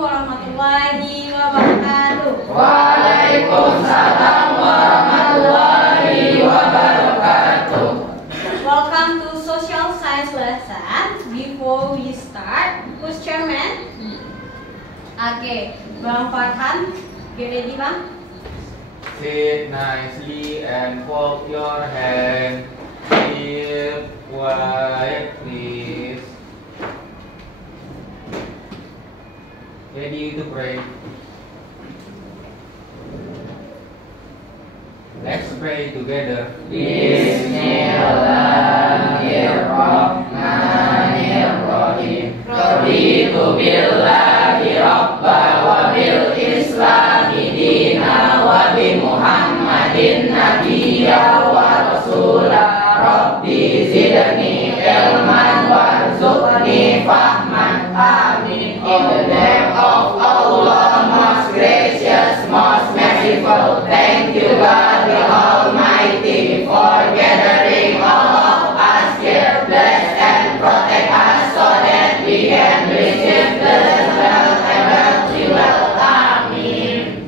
warahmatullahi wabarakatuh. Waalaikumsalam warahmatullahi wabarakatuh. Welcome to Social Science lesson. Before we start, who's chairman? Okay, Bang Farhan, get ready, Bang. Sit nicely and fold your hand. Keep quiet, please. Ready to pray. Let's pray together. Bismillahirrahmanirrahim. Raditu billahi rabba wa bil islami dina wa bi Muhammadin nabiyya wa rasula. Rabbi zidni ilman warzuqni fahman. Amin. In the name of Allah, most gracious, most merciful, thank you God the Almighty for gathering all of us here. Bless and protect us so that we can receive blessed wealth and wealthy wealth. Amin.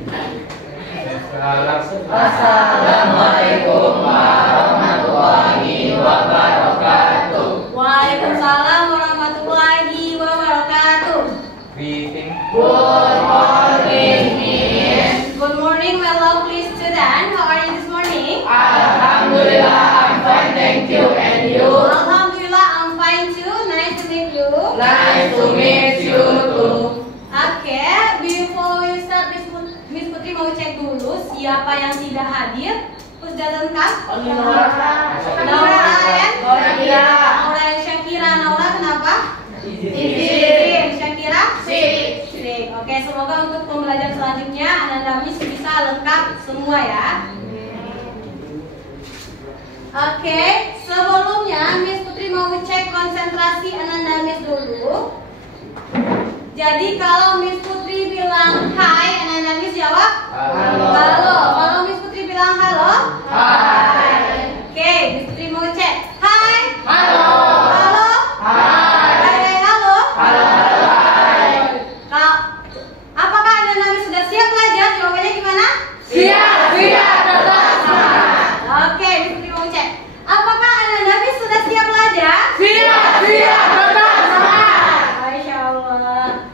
Assalamualaikum warahmatullahi wabarakatuh. Waalaikumsalam warahmatullahi wabarakatuh. Greeting. Good morning, Miss. Good morning, my lovely student. How are you this morning? Alhamdulillah, I'm fine, thank you. And you? Alhamdulillah, I'm fine too. Nice to meet you. Nice to meet you too. Okay, before we start, Miss Putri mau cek dulu siapa yang tidak hadir. Who's doesn't come? Naura and Naura and Syakira. Naura kenapa? Izin. Syakira? Sip. Oke, semoga untuk pembelajaran selanjutnya Ananda Miss bisa lengkap semua ya. Oke, sebelumnya Miss Putri mau cek konsentrasi Ananda Miss dulu. Jadi kalau Miss Putri bilang hai, Ananda Miss jawab halo. Kalau Miss Putri bilang halo, Hai. Oke, Miss Putri mau cek hai. Halo. Halo. Hai. Halo. Hai. Apakah Ananda Miss sudah siap belajar? Jawabannya gimana? Siap, tetap semangat. Oke, Miss Putri mau cek. Apakah Ananda Miss sudah siap belajar? Siap, tetap semangat. Masya Allah.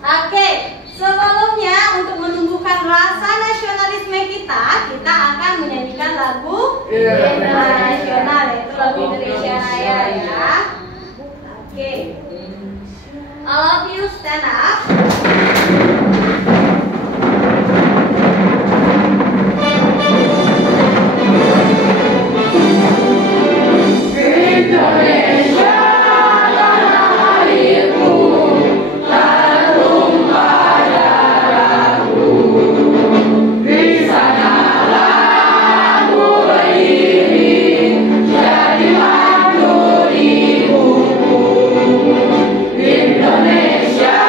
Oke, sebelumnya untuk menumbuhkan rasa nasionalisme kita akan menyanyikan lagu nasional, yaitu lagu Indonesia Raya ya. Oke, all of you stand up. Indonesia tanah airku, harum pada ragu. Di sanalah aku beriring, jadi madu di buku. Indonesia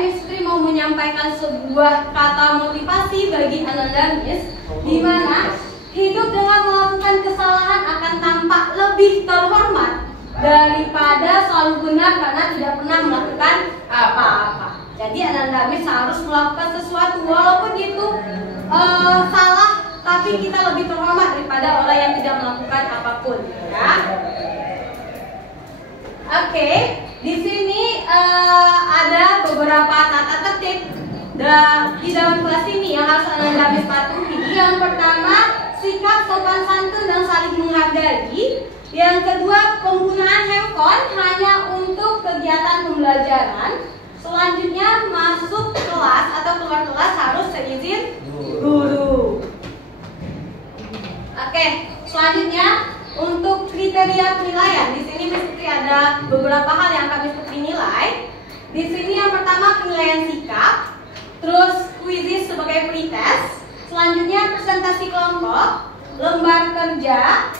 Miss Putri mau menyampaikan sebuah kata motivasi bagi Ananda Miss, di mana hidup dengan melakukan kesalahan akan tampak lebih terhormat daripada selalu benar karena tidak pernah melakukan apa-apa. Jadi Ananda Miss harus melakukan sesuatu walaupun itu salah, tapi kita lebih terhormat daripada orang yang tidak melakukan apapun, ya. Oke, di sini ada beberapa tata tertib di dalam kelas ini yang harus Ananda Miss patuhi. Yang pertama, sikap sopan santun dan saling menghargai. Yang kedua, penggunaan handphone hanya untuk kegiatan pembelajaran. Selanjutnya, masuk kelas atau keluar kelas harus seizin guru. Oke, selanjutnya untuk kriteria penilaian. Di sini Miss Putri ada beberapa hal yang akan Miss Putri nilai. Di sini yang pertama penilaian sikap, terus kuisis sebagai pretest, selanjutnya presentasi kelompok, lembar kerja,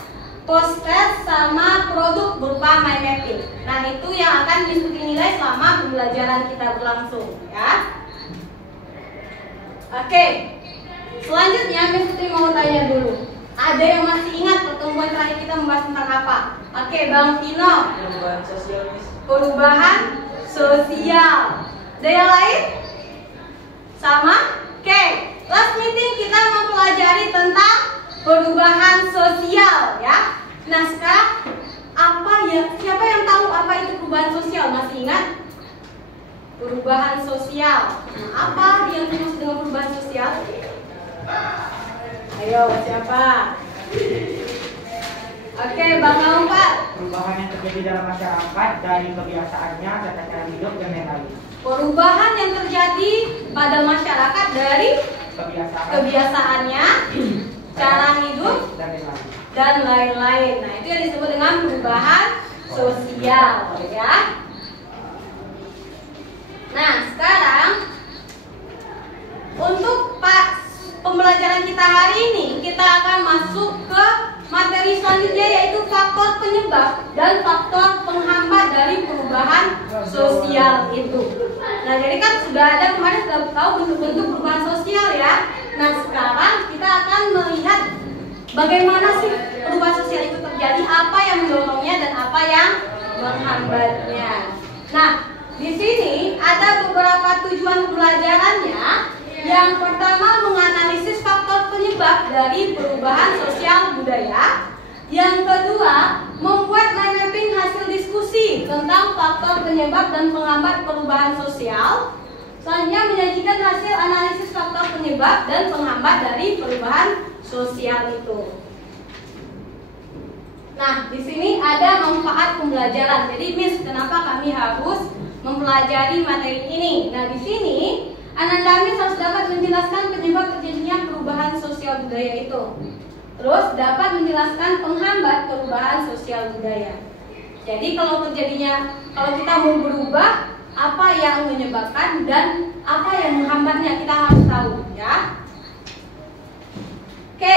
post-test, sama produk berupa mind mapping. Nah, itu yang akan Miss Putri nilai selama pembelajaran kita berlangsung, ya. Oke, selanjutnya Miss Putri mau tanya dulu. Ada yang masih ingat pertemuan terakhir kita membahas tentang apa? Oke, Bang Vino. Perubahan sosial, Miss. Perubahan sosial. Ada yang lain? Sama? Oke, last meeting kita mempelajari tentang perubahan sosial, ya. Nah, sekarang siapa yang tahu apa itu perubahan sosial? Masih ingat? Perubahan sosial. Nah, apa yang dimaksud dengan perubahan sosial? Ayo, siapa? Oke, Bang Alfa. Perubahan yang terjadi dalam masyarakat dari kebiasaannya, tata cara hidup, dan lain-lain. Perubahan yang terjadi pada masyarakat dari kebiasaannya, cara hidup, dan lain-lain. Nah, itu yang disebut dengan perubahan sosial, ya. Nah, sekarang untuk pembelajaran kita hari ini, kita akan masuk ke materi selanjutnya, yaitu faktor penyebab dan faktor penghambat dari perubahan sosial itu. Nah, jadi kan sudah ada kemarin sudah tahu bentuk-bentuk perubahan sosial, ya. Nah, sekarang kita akan melihat bagaimana sih perubahan sosial itu terjadi, apa yang mendorongnya dan apa yang menghambatnya. Nah, di sini ada beberapa tujuan pembelajarannya. Yang pertama, menganalisis faktor penyebab dari perubahan sosial budaya. Yang kedua, membuat mind mapping hasil diskusi tentang faktor penyebab dan penghambat perubahan sosial. Selanjutnya, menyajikan hasil analisis faktor penyebab dan penghambat dari perubahan sosial itu. Nah, di sini ada manfaat pembelajaran. Jadi, Miss, kenapa kami harus mempelajari materi ini? Nah, di sini Ananda Miss harus dapat menjelaskan penyebab terjadinya perubahan sosial budaya itu. Terus dapat menjelaskan penghambat perubahan sosial budaya. Jadi kalau kita mau berubah, apa yang menyebabkan dan apa yang menghambatnya kita harus tahu, ya. Oke.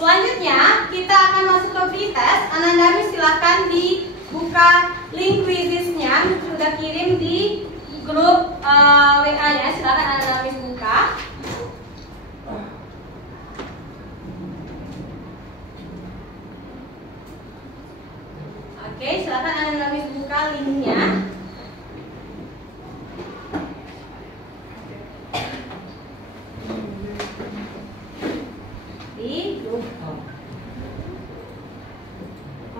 Selanjutnya kita akan masuk ke pretest. Ananda Miss silakan dibuka link quizisnya, sudah kirim di grup WA-nya, silakan Ananda Miss buka. Oke, silakan Ananda Miss buka linknya. Di grup.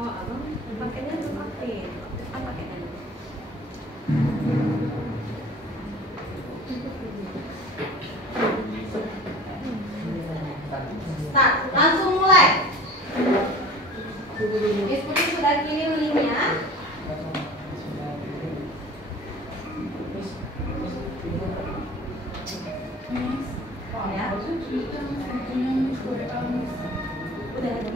Oh, abang pakainya belum pakai. Apa pakainya? Start, langsung mulai. Miss Putri sudah kirim linknya. Ya. Udah ada.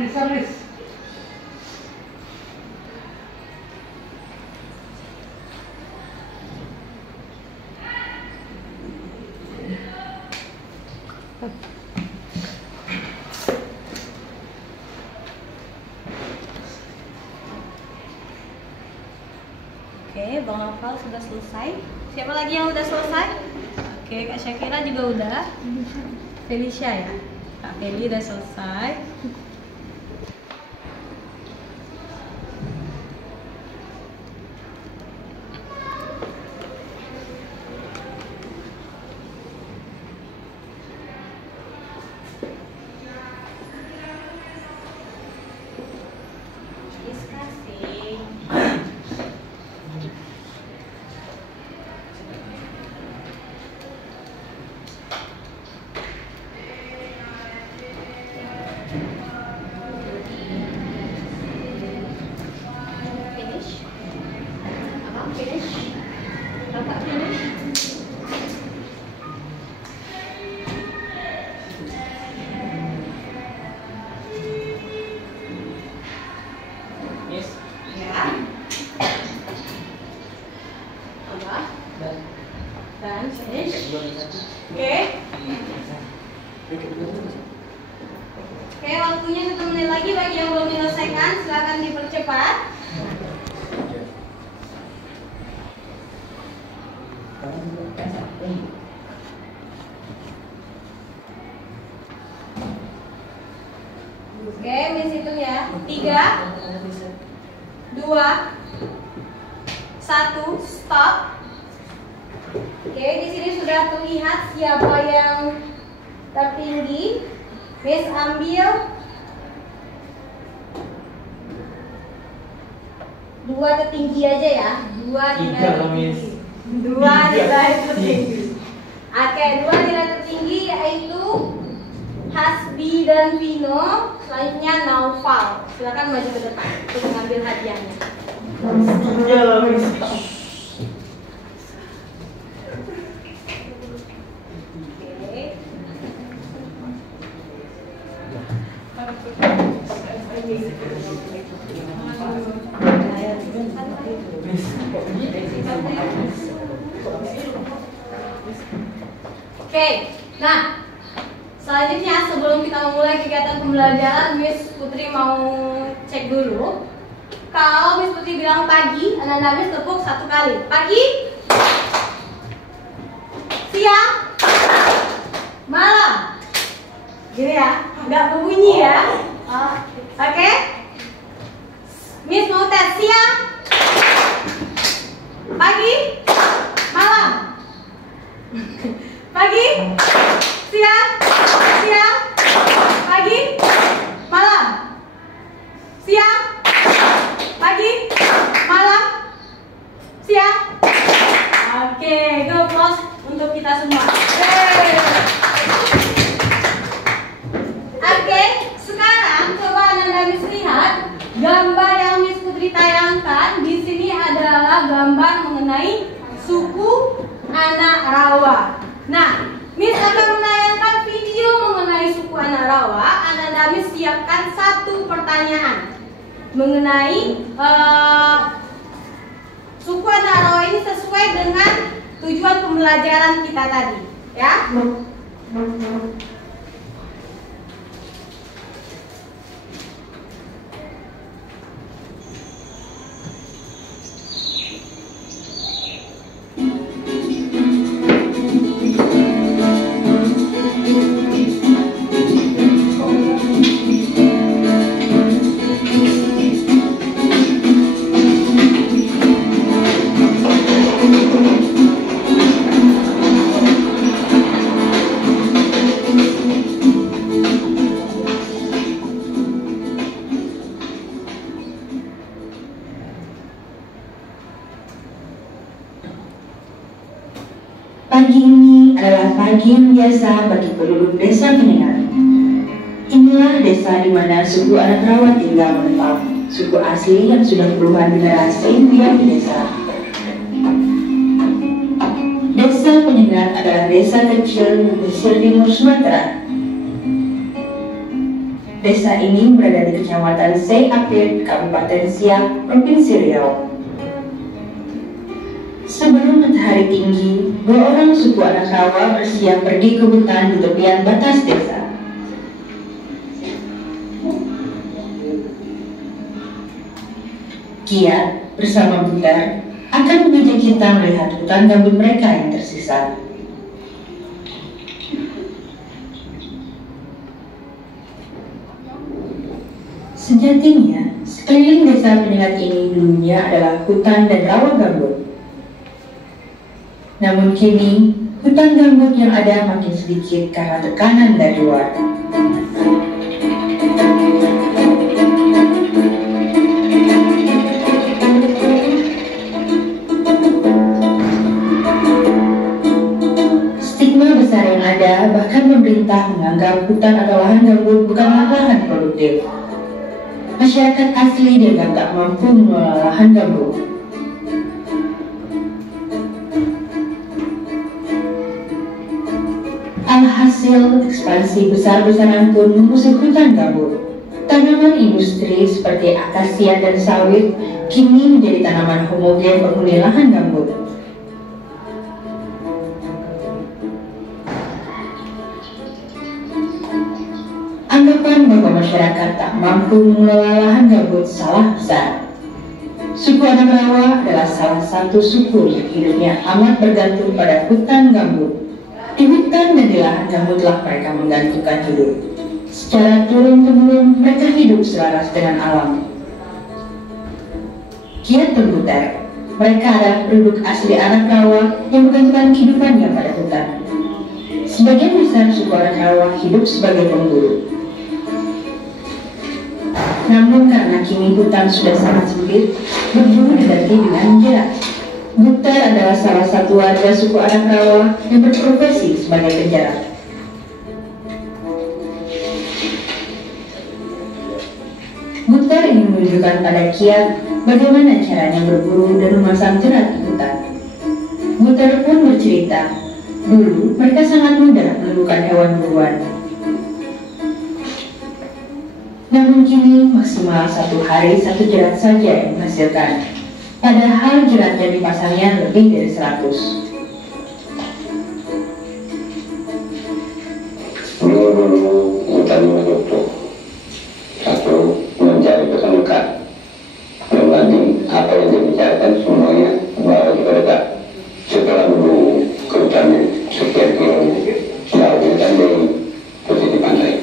bisa, Miss. Oke, Bang Noval sudah selesai. Siapa lagi yang udah selesai? Oke, Kak Syakira juga udah. Felicia ya? Kak Feli udah selesai. Dan finish. Oke. Oke, waktunya 1 menit lagi bagi yang belum menyelesaikan, silakan dipercepat. Oke, Miss hitung ya. 3, 2, 1, stop. Oke, di sini sudah terlihat siapa yang tertinggi. Miss ambil 2 tertinggi aja ya. 2 nilai tertinggi. 2 nilai tertinggi. Oke, 2 nilai tertinggi yaitu Hasbi dan Vino. Selanjutnya Naufal. Silakan maju ke depan untuk mengambil hadiahnya. Oke, nah selanjutnya sebelum kita memulai kegiatan pembelajaran, Miss Putri mau cek dulu. Kalau Miss Putri bilang pagi, anak-anak Miss tepuk 1 kali. Pagi, siang, malam. Gini ya, nggak berbunyi ya. Oke? Miss mau tes siang, pagi, malam. Pagi, siang, pagi, malam. Siang, pagi, malam, siang. Oke, go applause untuk kita semua. Oke, sekarang coba Anda Miss lihat gambar yang Miss Putri tayangkan. Di sini adalah gambar mengenai suku anak rawa. Nah, Miss akan menayangkan video mengenai suku anak rawa. Anda Miss siapkan 1 pertanyaan mengenai suku anak rawa ini sesuai dengan tujuan pembelajaran kita tadi, ya. Pagi ini adalah pagi yang biasa bagi penduduk desa Penyengat. Inilah desa di mana suku anak rawa tinggal menetap, suku asli yang sudah puluhan generasi diam di desa. Desa Penyengat adalah desa kecil di pesisir timur Sumatera. Desa ini berada di Kecamatan Seapit, Kabupaten Siak, Provinsi Riau. Sebelum matahari tinggi, 2 orang suku anak rawa bersiap pergi ke hutan di tepian batas desa. Kiat bersama Butar akan mengajak kita melihat hutan gambut mereka yang tersisa. Sejatinya, sekeliling desa penyengat ini dulunya adalah hutan dan rawa gambut. Namun kini, hutan gambut yang ada makin sedikit karena tekanan dari luar. Stigma besar yang ada, bahkan pemerintah menganggap hutan atau lahan gambut bukanlah lahan produktif. Masyarakat asli dianggap tak mampu mengelola lahan gambut. Alhasil, ekspansi besar-besaran pun mengusir hutan gambut. Tanaman industri seperti akasia dan sawit kini menjadi tanaman homogen penghuni lahan gambut. Anggapan bahwa masyarakat tak mampu mengelola lahan gambut salah besar. Suku anak rawa adalah salah satu suku yang hidupnya amat bergantung pada hutan gambut. Di hutan dan di lahan gambutlah mereka menggantungkan hidup. Secara turun-temurun mereka hidup selaras dengan alam. Kiat dan Butar, mereka adalah penduduk asli anak rawa yang menggantungkan kehidupannya pada hutan. Sebagian besar suku anak rawa hidup sebagai pemburu. Namun karena kini hutan sudah sangat sempit, berburu diganti dengan menjerat. Butar adalah salah satu warga suku anak rawa yang berprofesi sebagai penjara. Butar ingin menunjukkan pada Kiat bagaimana caranya berburu dan memasang jerat di hutan. Butar pun bercerita, dulu mereka sangat mudah menemukan hewan buruan. Namun kini maksimal 1 hari 1 jerat saja yang menghasilkan. Padahal jerat yang dipasangnya lebih dari 100. Dulu hutan menutup. Satu, mencari kesenukan. Dan lagi, apa yang dibicarakan semuanya bawa di kereta. Setelah dulu ke hutannya sekian kilometer, jauh kan dari posisi pantai.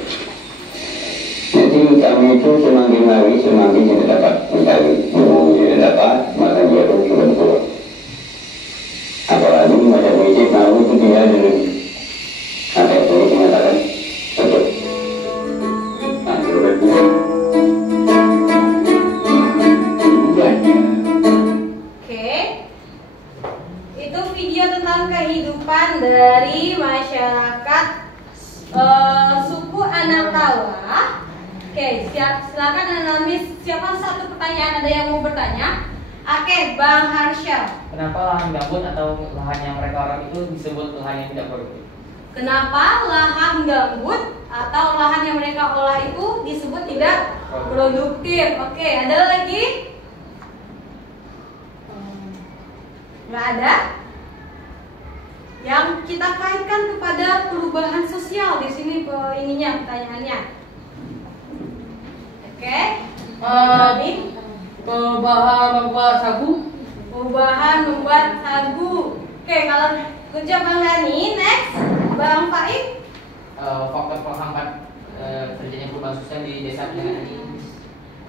Jadi kami itu semakin lari, semakin tidak dapat mencari. Tidak dapat, maka dia pun sudah pulang. Apalagi macam ini tahu itu tidak ada. Sampai polisi mengatakan tutup. Nah, Oke, itu video tentang kehidupan dari masyarakat suku anak rawa. Oke, silakan Anamis. Siapa satu pertanyaan, ada yang mau bertanya? Oke, Bang Harsyal. Kenapa lahan gambut atau lahan yang mereka orang itu disebut lahan yang tidak produktif? Kenapa lahan gambut atau lahan yang mereka olah itu disebut tidak produktif? Oke, ada lagi? Nggak ada? Yang kita kaitkan kepada perubahan sosial di sini ininya pertanyaannya. Oke, Perubahan membuat sagu. perubahan membuat sagu. Oke, kalau kerja Bang Dani, next Bang Faik. Faktor penghambat terjadinya perubahan sosial di desa penyengat ini.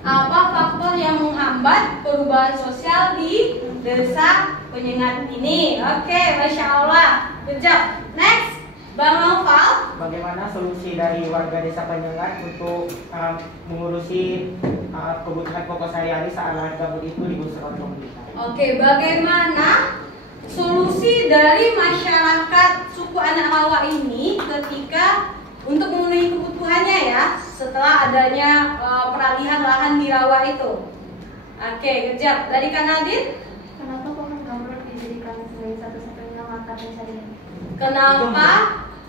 Apa faktor yang menghambat perubahan sosial di desa penyengat ini? Oke, Masya Allah. Good job. Next, Bang Noval. Bagaimana solusi dari warga desa Penyengat untuk mengurusi kebutuhan pokok sehari-hari saat lahan gambut itu digusur oleh pemerintah? Oke, bagaimana solusi dari masyarakat suku anak rawa ini ketika untuk memenuhi kebutuhannya ya setelah adanya peralihan lahan di rawa itu? Oke, kejap. Dari Kak Nadine. Kenapa pohon gambut dijadikan sebagai satu-satunya mata pencarian? Kenapa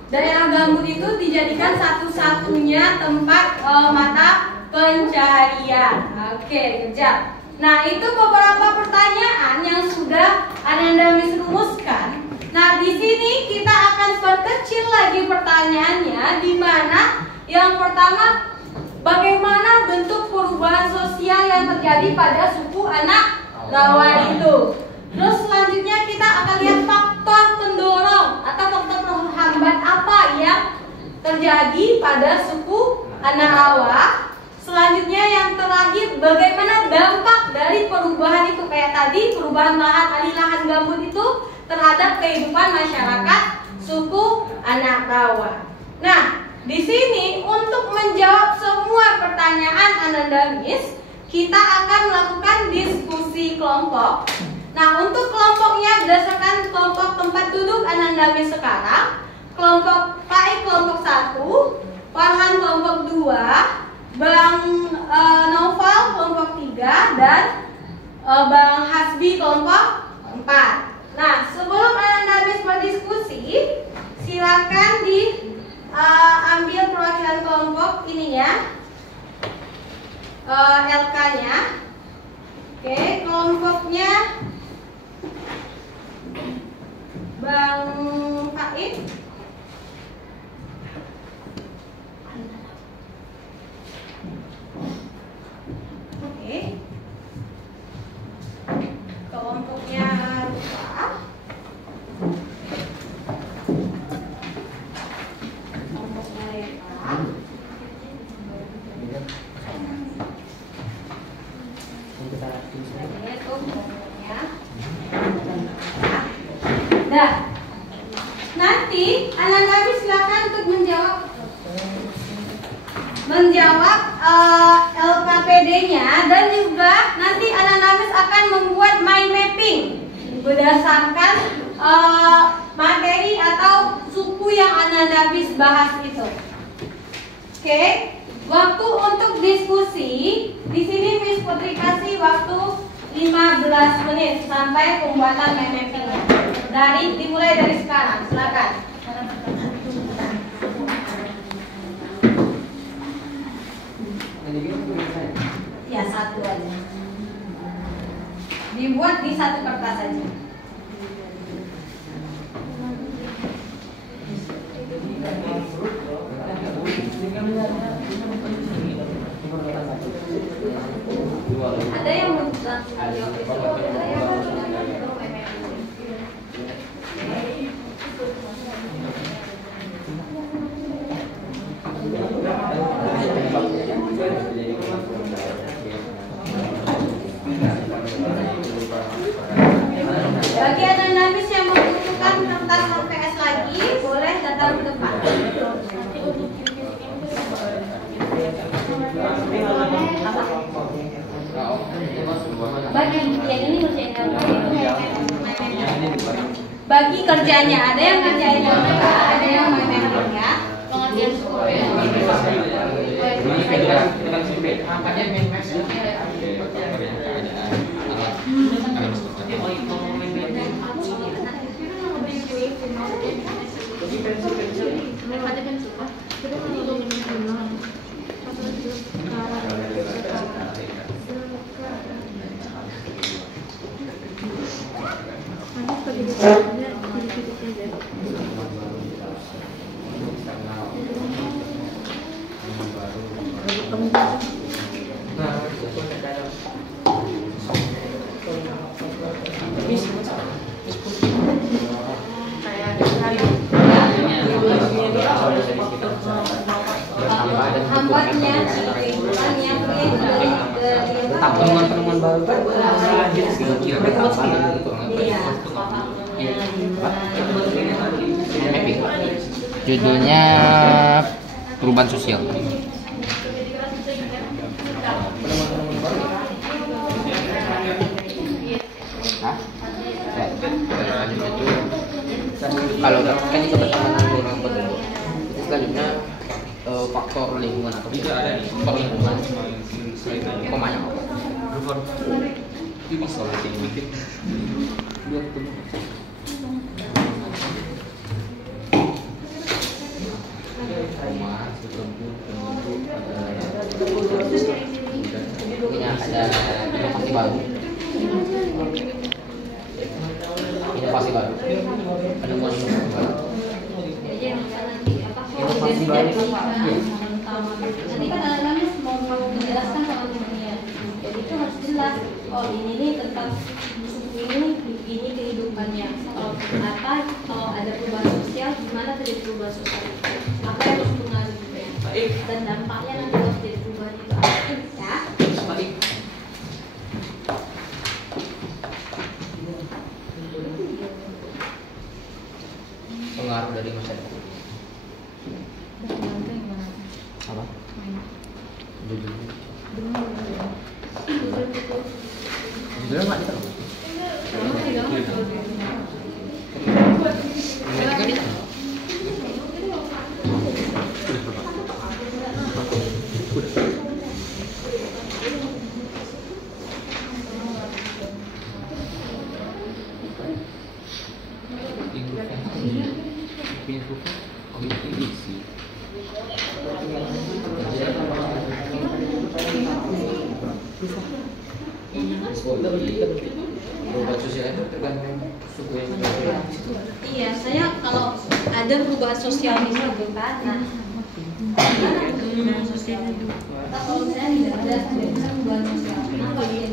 daerah gambut itu dijadikan satu-satunya tempat mata pencaharian. Oke, kejap. Nah, itu beberapa pertanyaan yang sudah Ananda Miss rumuskan. Nah, di sini kita akan perkecil lagi pertanyaannya, di mana yang pertama, bagaimana bentuk perubahan sosial yang terjadi pada suku anak rawa itu. Terus selanjutnya kita akan lihat faktor pendorong atau faktor penghambat apa yang terjadi pada suku anak rawa. Selanjutnya yang terakhir, bagaimana dampak dari perubahan itu, kayak tadi perubahan lahan, alih lahan gambut itu terhadap kehidupan masyarakat suku anak rawa. Nah, di sini untuk menjawab semua pertanyaan Ananda Miss, kita akan melakukan diskusi kelompok. Nah, untuk kelompoknya berdasarkan kelompok tempat duduk Ananda Miss sekarang, kelompok Pak kelompok 1, Farhan kelompok 2, Bang Noval kelompok 3, dan Bang Hasbi kelompok 4. Nah, sebelum Ananda Miss berdiskusi, silakan ambil perwakilan kelompok ininya, LK-nya. Oke, kelompoknya Bang Faid. Oke. Kelompoknya Rupa. Kelompoknya Reva. Ini tuh kelompoknya. Nah, nanti Ananda Miss silakan untuk menjawab LKPD-nya, dan juga nanti Ananda Miss akan membuat mind mapping berdasarkan materi atau suku yang Ananda Miss bahas itu. Oke, waktu untuk diskusi di sini Miss Putri kasih waktu 15 menit sampai pembuatan mind mapping-nya. Dimulai dari sekarang, silakan. Ya, satu aja. Dibuat di satu kertas saja. Ada yang mau bagi Ananda Miss yang membutuhkan kertas HVS lagi, boleh datang ke depan. Bagi yang ini ngerjain bagi kerjanya, ada yang ngerjain ada yang main ya. Pengertian skor ya. Penemuan baru kan judulnya perubahan sosial. Kalau kan itu pertemanan orang penduduk, itu selanjutnya faktor lingkungan atau faktor lingkungan pemain apa? Ini bisa sedikit. rumah, berkebun, ini ada inovasi baru. Inovasi baru. Penemuan inovasi baru. Inovasi baru. Nanti kan anak-anak mau menjelaskan sama dunia. Jadi itu harus jelas. Oh ini nih tentang ini kehidupannya. Kalau ada perubahan sosial, gimana terjadi perubahan sosial itu? Apa yang harus pengaruh gitu ya? Dan dampaknya nanti kalau terjadi perubahan itu apa ya? Baik. Pengaruh dari masyarakat. Apa? Judulnya nggak bisa. Iya, saya kalau ada perubahan sosial misalnya, nah, kalau saya tidak ada perubahan sosial, kenapa dia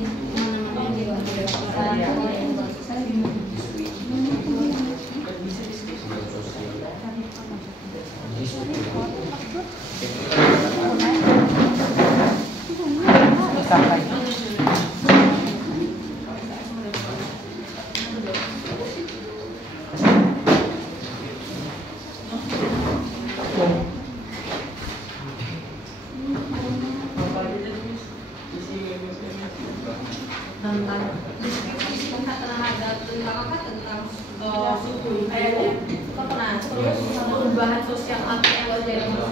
perubahan sosial apa yang wajar itu?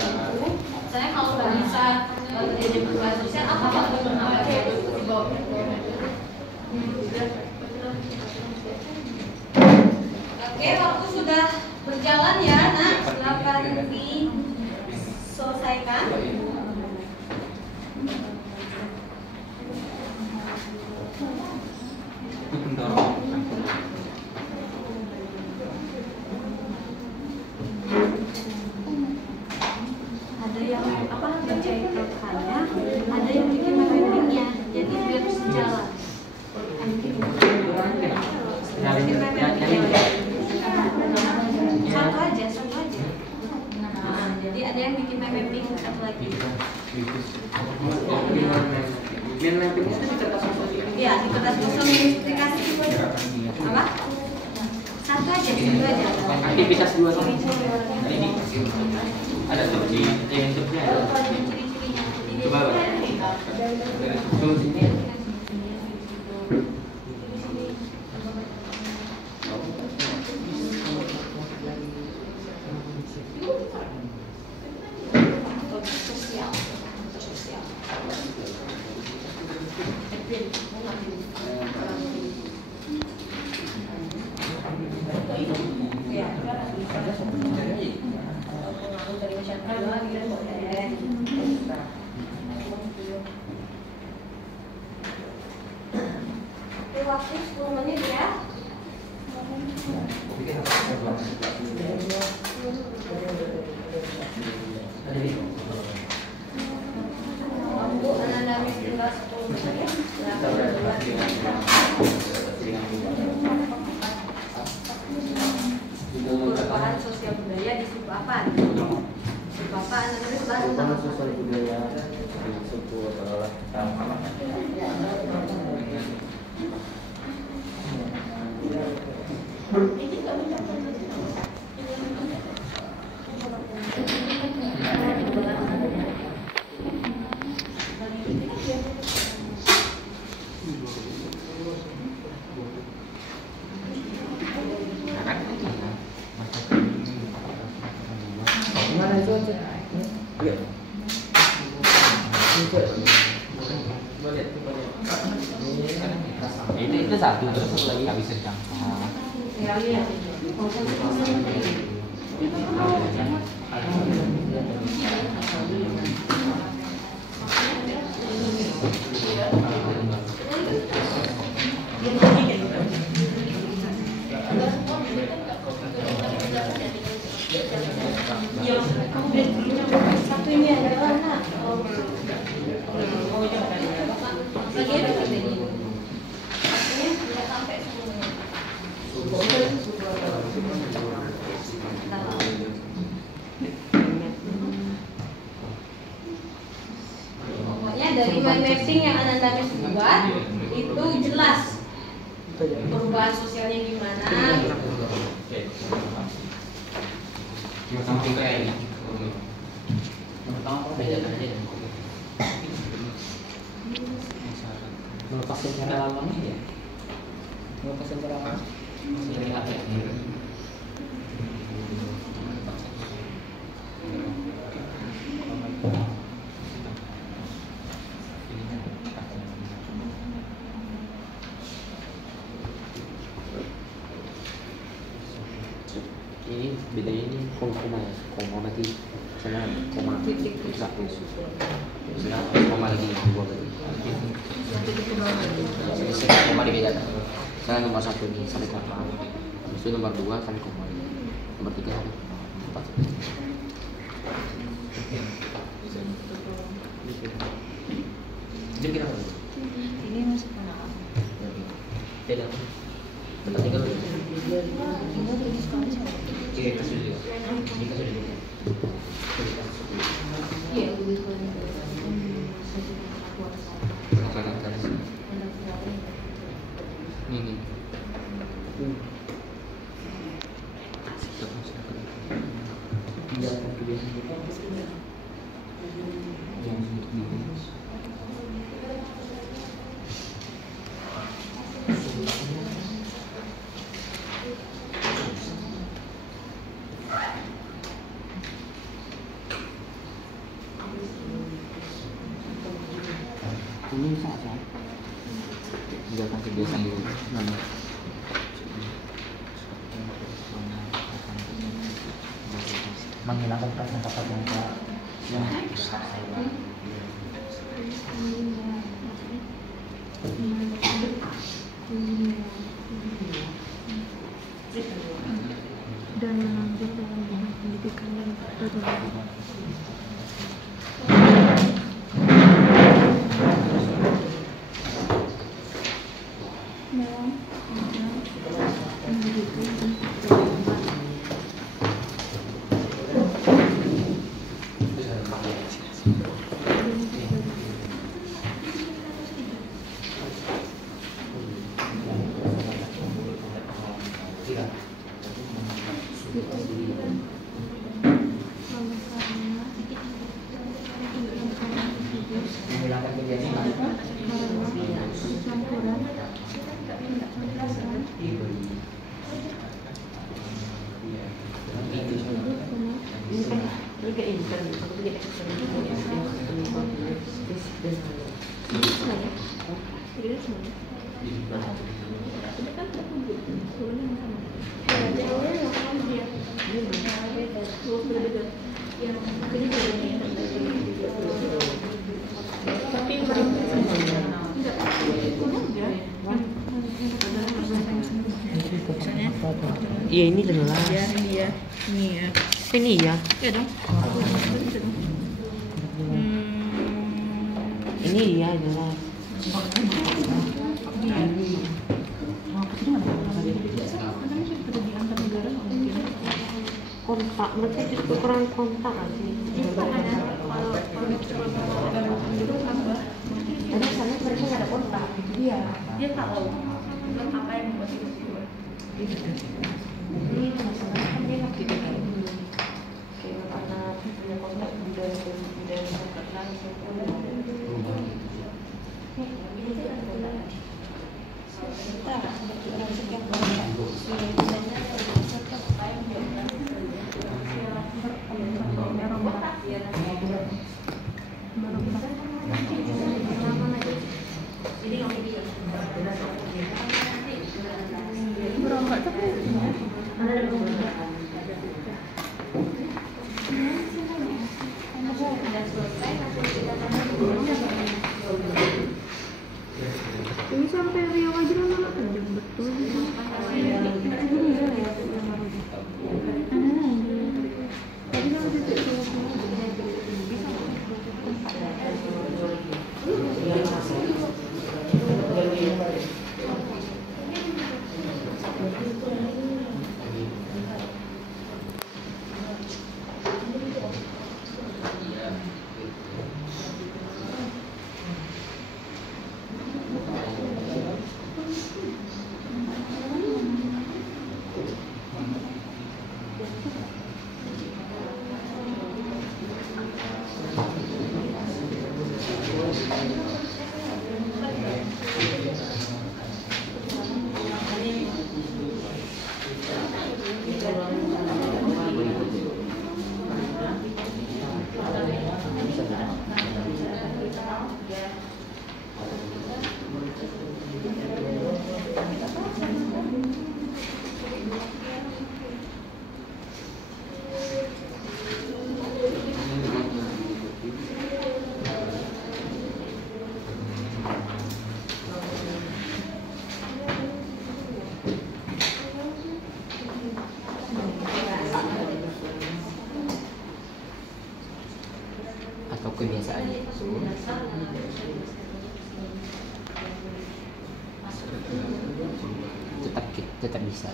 Saya kalau nggak bisa terjadi perubahan sosial apa yang dibawa? Oke, waktu sudah berjalan ya, nak. Silakan diselesaikan. Ada yang baca ikatannya, ada yang bikin mappingnya, jadi biar sejalan. Satu aja. Nah, jadi ada yang bikin mapping satu lagi. Iya, di kertas kosong dikasih apa? Satu aja. Aktivitas 2 ini ada seperti yang sebenarnya. Coba. Waktu 10 menit ya. Waktu Ananda tinggal 10 menit. Perubahan sosial budaya di suku apa? Suku apa? Ananda bahas tentang sosial budaya di suku adalah itu satu terus lagi habis sedang. Yang satu ini adalah anak. Lagi ada kita ini. Artinya tidak sampai 10 menit. Pokoknya dari mind mapping yang Ananda Miss buat itu jelas perubahan sosialnya gimana. Samping kayak ini. Pertama beda aja. Melepaskan cara lamanya ya. Melepaskan cara lama. Ini lah ya. Ini bedanya ini koma ya, koma mati sana koma satu sana koma lagi dua berarti koma dibedakan sana nomor 1 ini sampai koma itu nomor 2 sampai koma nomor 3 4 jadi kita Ini masuk mana? beda benar tinggal dulu Tinggal di sekolah. iya kasih dulu ini kasih dulu Iya, di sekolah. ini ini saja tinggalkan kebiasaan dulu mana menghilangkan prasangka yang besar dan mengambil dalam bidang pendidikan dan perguruan. Iya ini jelas. Ya, ini ya. Ini ya. Ini ya. Ya dong. Ini iya jelas. Kontak, mereka justru kurang kontak sih. Ada sana mereka nggak ada kontak. Iya. Dia tahu apa yang membuat itu. Ini masalahnya kan dia waktu itu kayak karena punya kontak budaya kontak langsung. kebiasaan tetap bisa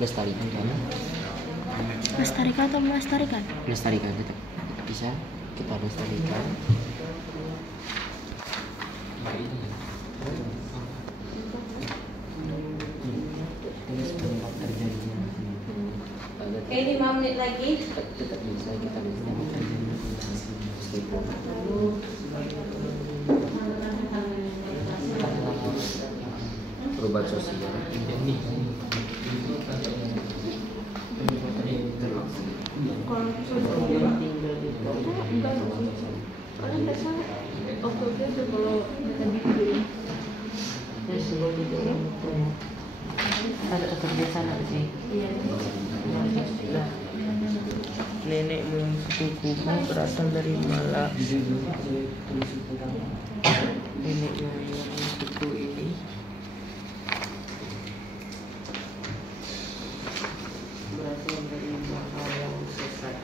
lestarikan kan? Lestarikan atau melestarikan? Lestarikan tetap bisa kita lestarikan. Oke, 5 menit lagi. Tetap bisa kita lestarikan meskipun perubahan sosial ini. Ada kebiasaan apa sih? Nenek moyang sepupuku berasal dari Malang. Nenek moyang suku ini berasal dari Malang Sesat.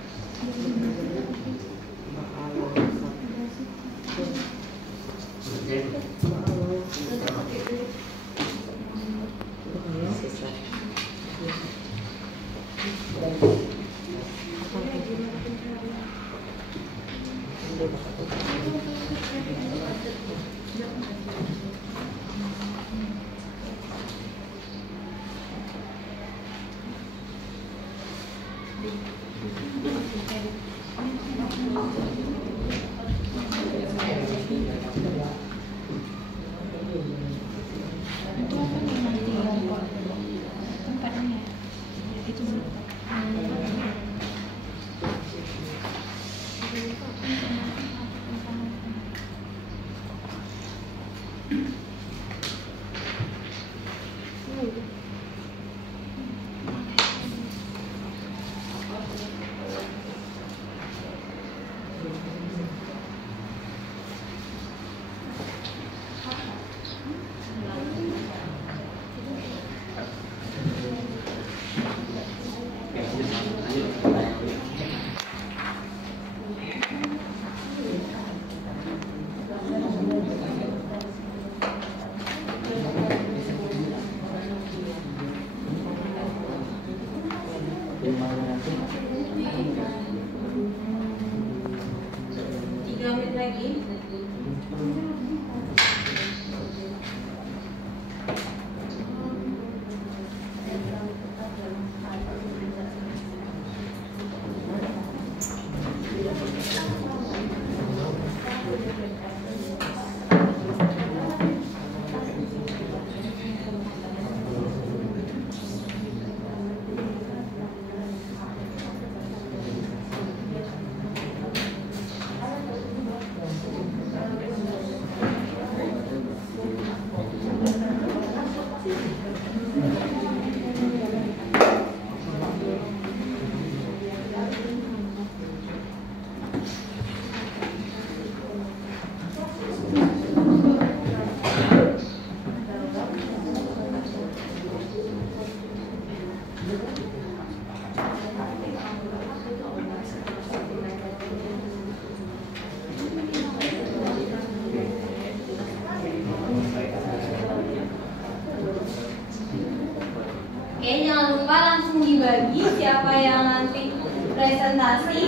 Dibagi siapa yang nanti presentasi,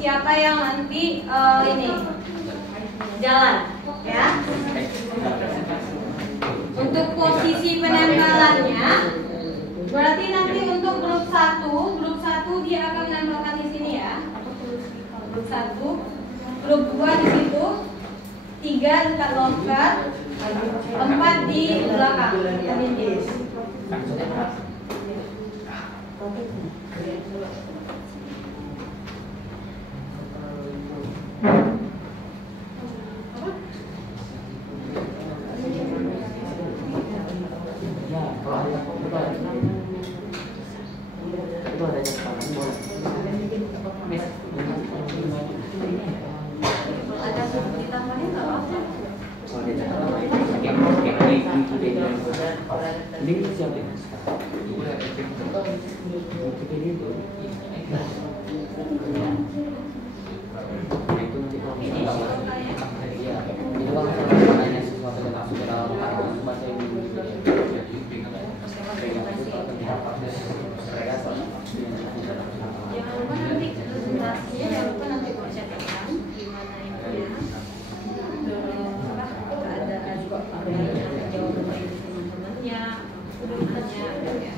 siapa yang nanti ini jalan, ya. Untuk posisi penempelannya, berarti nanti untuk grup 1 dia akan menempelkan di sini ya. Grup 1, grup 2 di situ, 3 dekat loker, 4 di belakang. Ini siapa? Jangan lupa nanti presentasinya, jangan lupa nanti buat catatan gimana ininya. Keadaan jawaban dari teman-temannya, urutannya ada ya.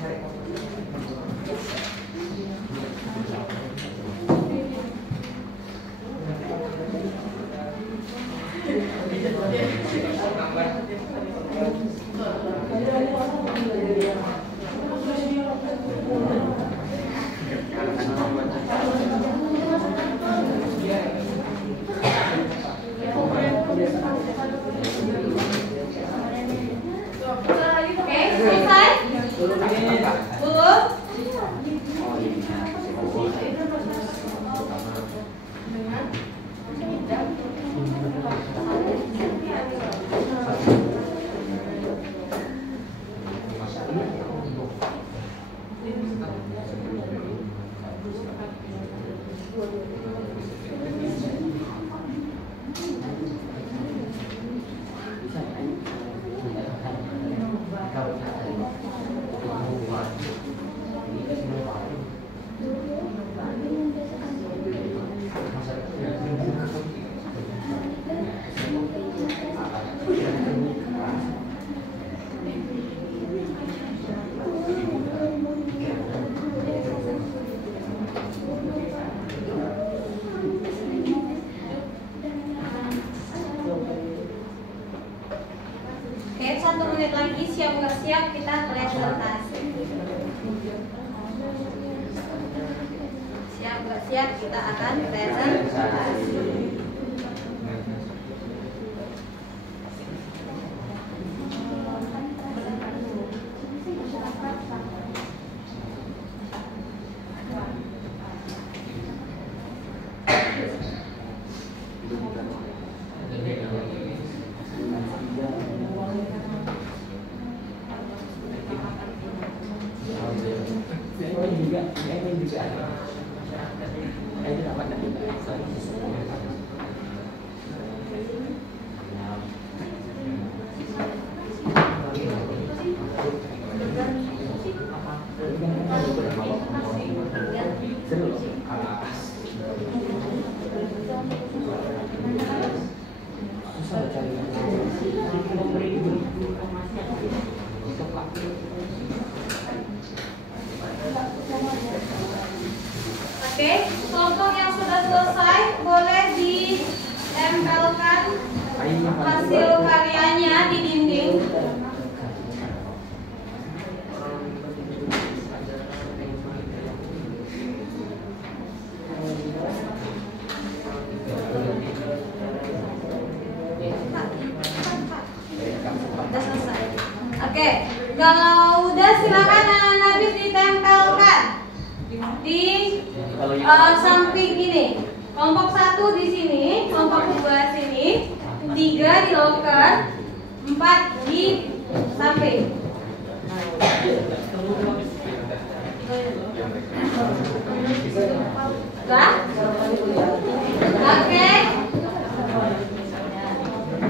Oke, selesai? Belum? Oke, 1 menit lagi, siap nggak siap kita presentasi. Siap nggak siap kita akan presentasi. Oke, kelompok yang sudah selesai boleh ditempelkan hasil karyanya di dinding. Udah selesai. Oke, kalau udah silakan anak-anak habis ditempelkan di samping ini. Kelompok 1 di sini, kelompok 2 sini, 3 di loker, 4 di samping. Udah? Oke.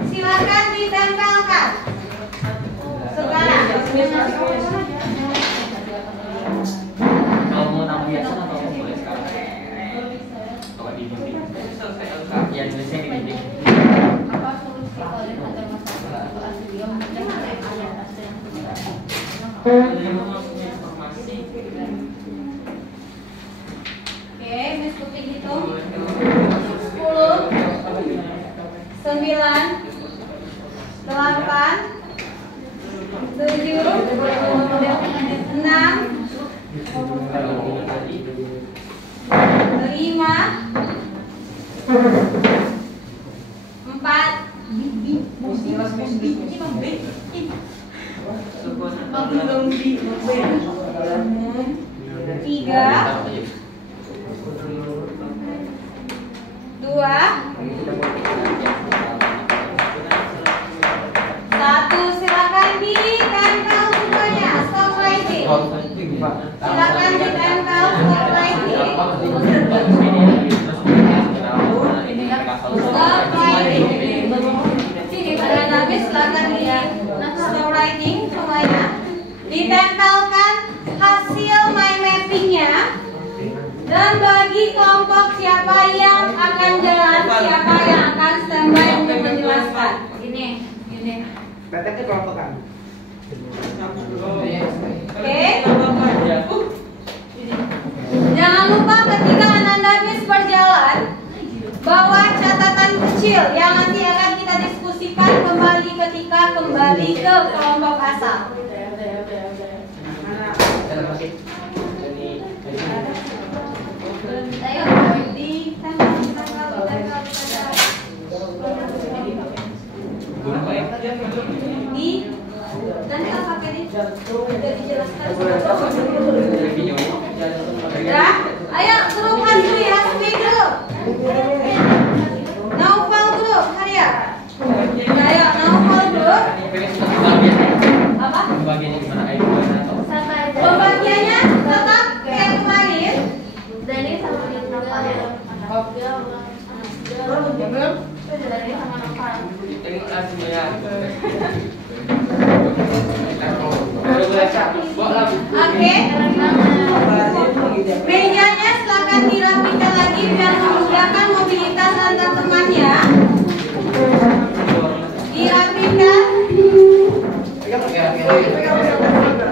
Silakan ditempelkan. Sekarang. Kalau mau nama biasa atau boleh sekarang? Kalau di dinding. Ya nulisnya di dinding. Apa solusi kalian agar masalah itu asli Oke, Miss Putih hitung 10 9 8 7 Silakan ditempel stop writing. Stop writing. Sini pada Nabi silakan di stop writing semuanya. Ditempelkan hasil mind mappingnya dan bagi kelompok siapa yang akan jalan, siapa yang akan standby untuk menjelaskan. Gini. Berarti kelompok kan? Oke. Jangan lupa ketika Ananda Miss berjalan, bawa catatan kecil yang nanti akan kita diskusikan kembali ketika kembali ke kelompok asal. Ayo, dan kita pakai ini sudah dijelaskan. Ya, ayo grup Hasri dulu. Naufal dulu, Harya. Ayo, Naufal dulu. Apa? Pembagiannya tetap kayak kemarin. Dani sama Naufal. Dani sama Naufal. Oke. Mejanya silakan dirapikan lagi biar memudahkan mobilitas antar temannya. Dirapikan.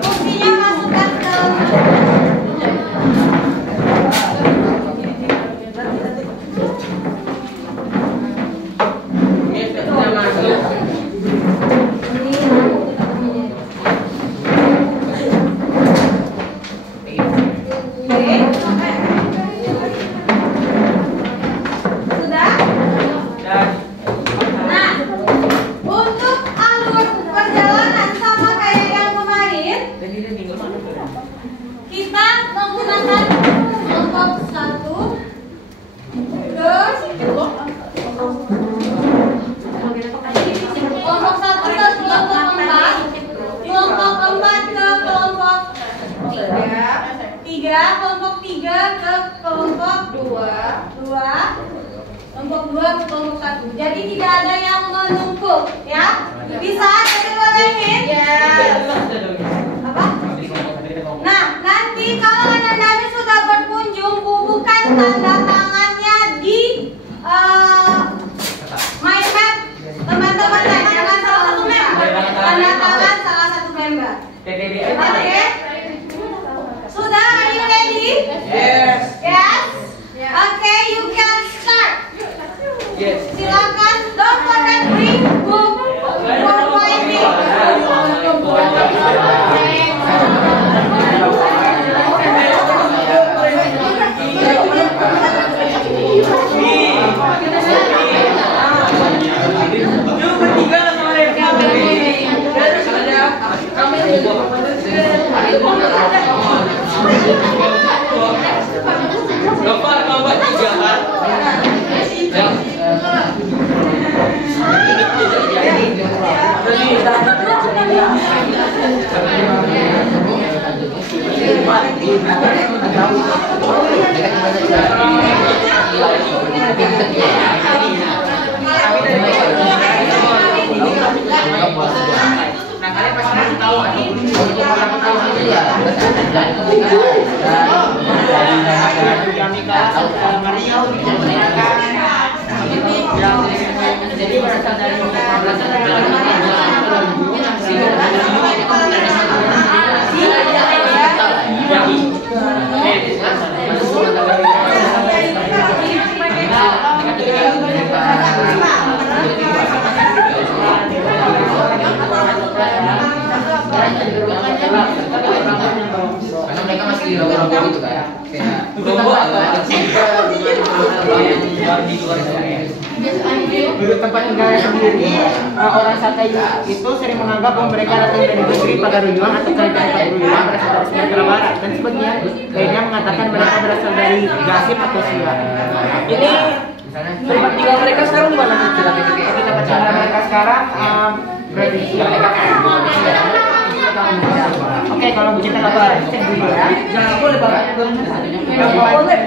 Kursinya masukkan ke dalam. Kelompok 3 ke kelompok 2, kelompok 2 ke kelompok 1. Jadi tidak ada yang menumpuk, ya? Bisa dibolehin? Ya. Apa? Nah, nanti kalau Ananda sudah berkunjung, bubuhkan tanda tangannya di mind map teman-teman jangan salah satu member. Tanda tangan salah satu member. Oke? Sudah, are you ready? Yes. Yes? Okay, you can start. Yes. Silakan, don't forget bring book for writing. Jadi berasal dari karena mereka masih di rombongan gitu kan, kayak Dulu tempat tinggalnya sendiri, orang Satai itu sering menganggap bahwa mereka datang dari negeri Pagarujuang atau kerajaan Pagarujuang berasal dari Sumatera Barat, dan sebagian lainnya mengatakan mereka berasal dari Gasip atau Siak. Ini tempat tinggal mereka sekarang di mana? Tempat tinggal mereka sekarang berada di Siak. Oke, kalau kita nggak boleh cek dulu ya. Jangan boleh Bapak. Nggak boleh.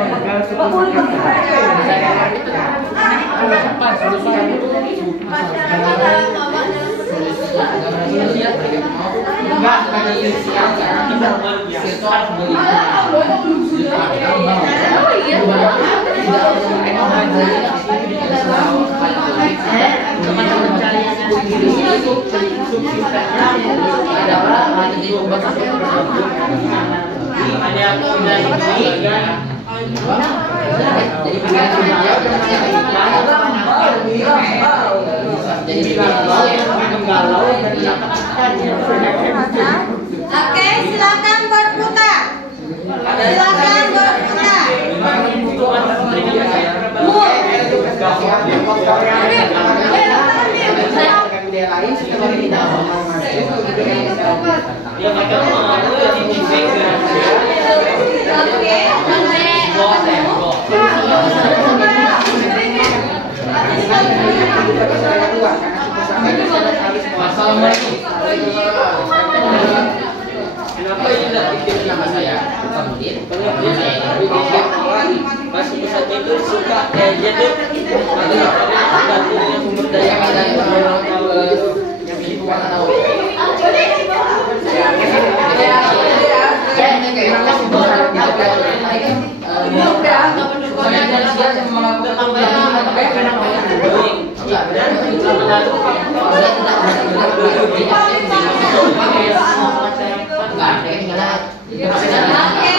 Oke, silakan berputar. Silakan berputar. Kenapa ini tidak bikin nama saya? Masuk pusatnya itu suka dia tuh yang sumber daya orang yang lingkungan tahu. Oke,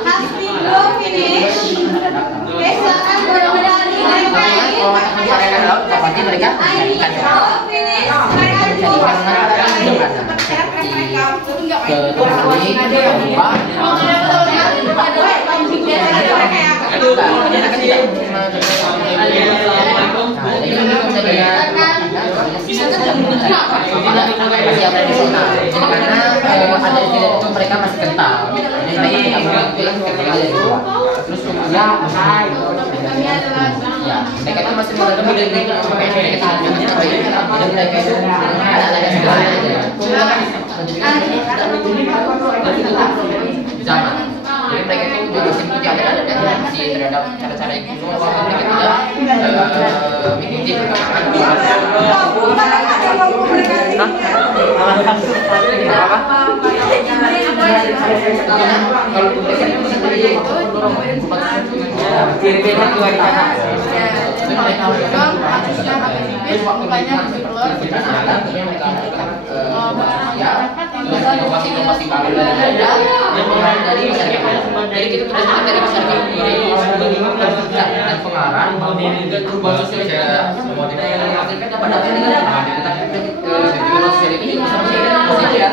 Hasbi belum finish. Oke, silakan bermedali lagi. Pasti mereka Aini belum finish. mereka masih kental. Terus kemudian ya mereka itu masih lebih dari dan mereka itu zaman. Jadi mereka itu juga mengikuti adanya terhadap cara-cara yang kuno. Mereka tidak mengikuti inovasi baru dari masyarakat. Jadi kita belajar dari masyarakat dan pengarang dan perubahan sosial semua kita pada sosial itu bisa ya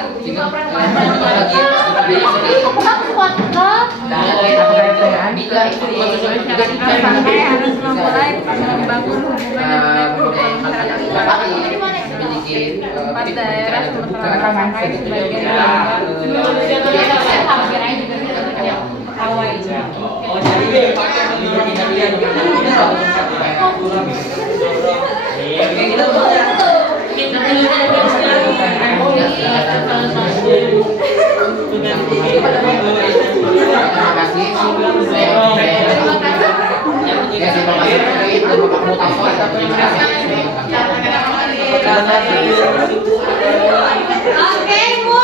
bila itu harus memulai membangun memiliki daerah Oke, Bu,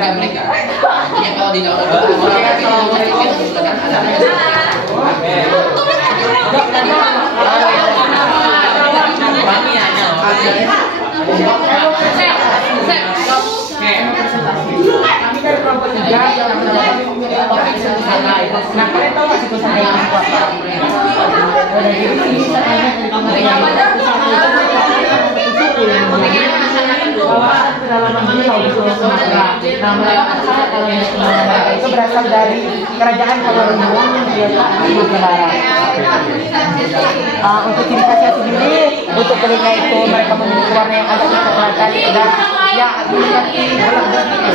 silakan mereka. Ya kalau di dalam Nah, kalian pada diri sendiri sebenarnya kedalaman Pulau Sumatera. Nah, mereka percaya kalau mereka itu berasal dari kerajaan Kaloronyuang yang terletak di barat. Untuk ciri khasnya sendiri, untuk kulitnya itu mereka memiliki warna yang agak kecoklatan dan ya seperti bulat-bulat itu.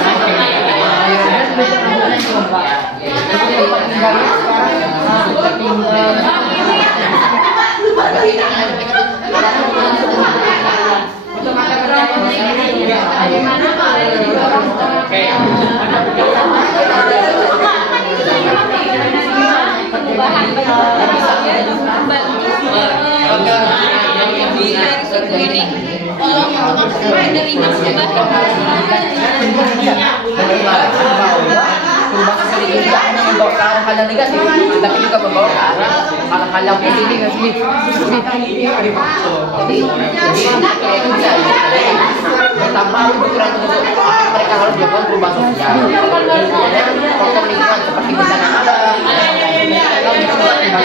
Membawa ke arah hal yang negatif, tapi juga membawa ke arah hal-hal yang positif dan jadi itu bisa tanpa ukuran untuk mereka harus melakukan perubahan sosial. Faktor lingkungan seperti bencana alam, baru dari pengaruh dari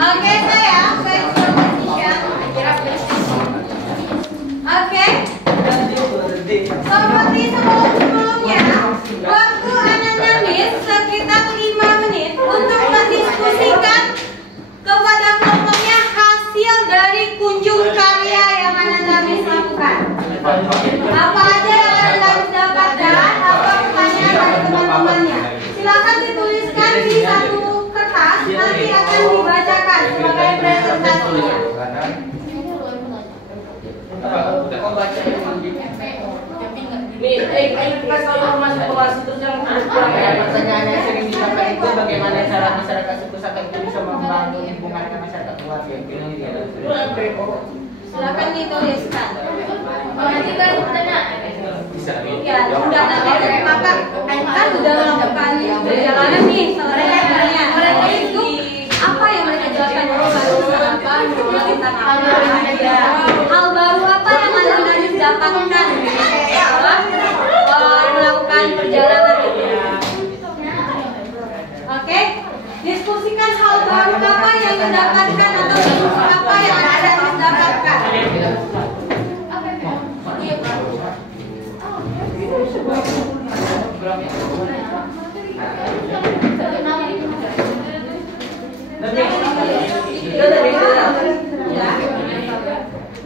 Oke sayang, oke. Seperti sebelumnya, waktu Ananda Miss sekitar 5 menit untuk mendiskusikan kepada kelompoknya hasil dari kunjung karya yang Ananda Miss lakukan. Apa aja yang Ananda Miss dapatkan? Apa pertanyaan dari teman-temannya? Silakan dituliskan di satu kertas, nanti akan dibacakan sebagai presentasinya. Pertanyaannya sering disampaikan itu bagaimana cara masyarakat suku Sakai itu bisa membangun hubungan dengan masyarakat luas ya? Silakan dituliskan. Nanti kan pertanyaan. Ya, sudah nanti kakak kan sudah melakukan perjalanan nih sebenarnya. Mereka itu apa yang mereka jelaskan barusan apa? Tentang hal baru apa yang Anda dapatkan setelah melakukan perjalanan itu? Oke, diskusikan hal baru apa yang didapatkan atau ilmu apa yang Anda dapatkan.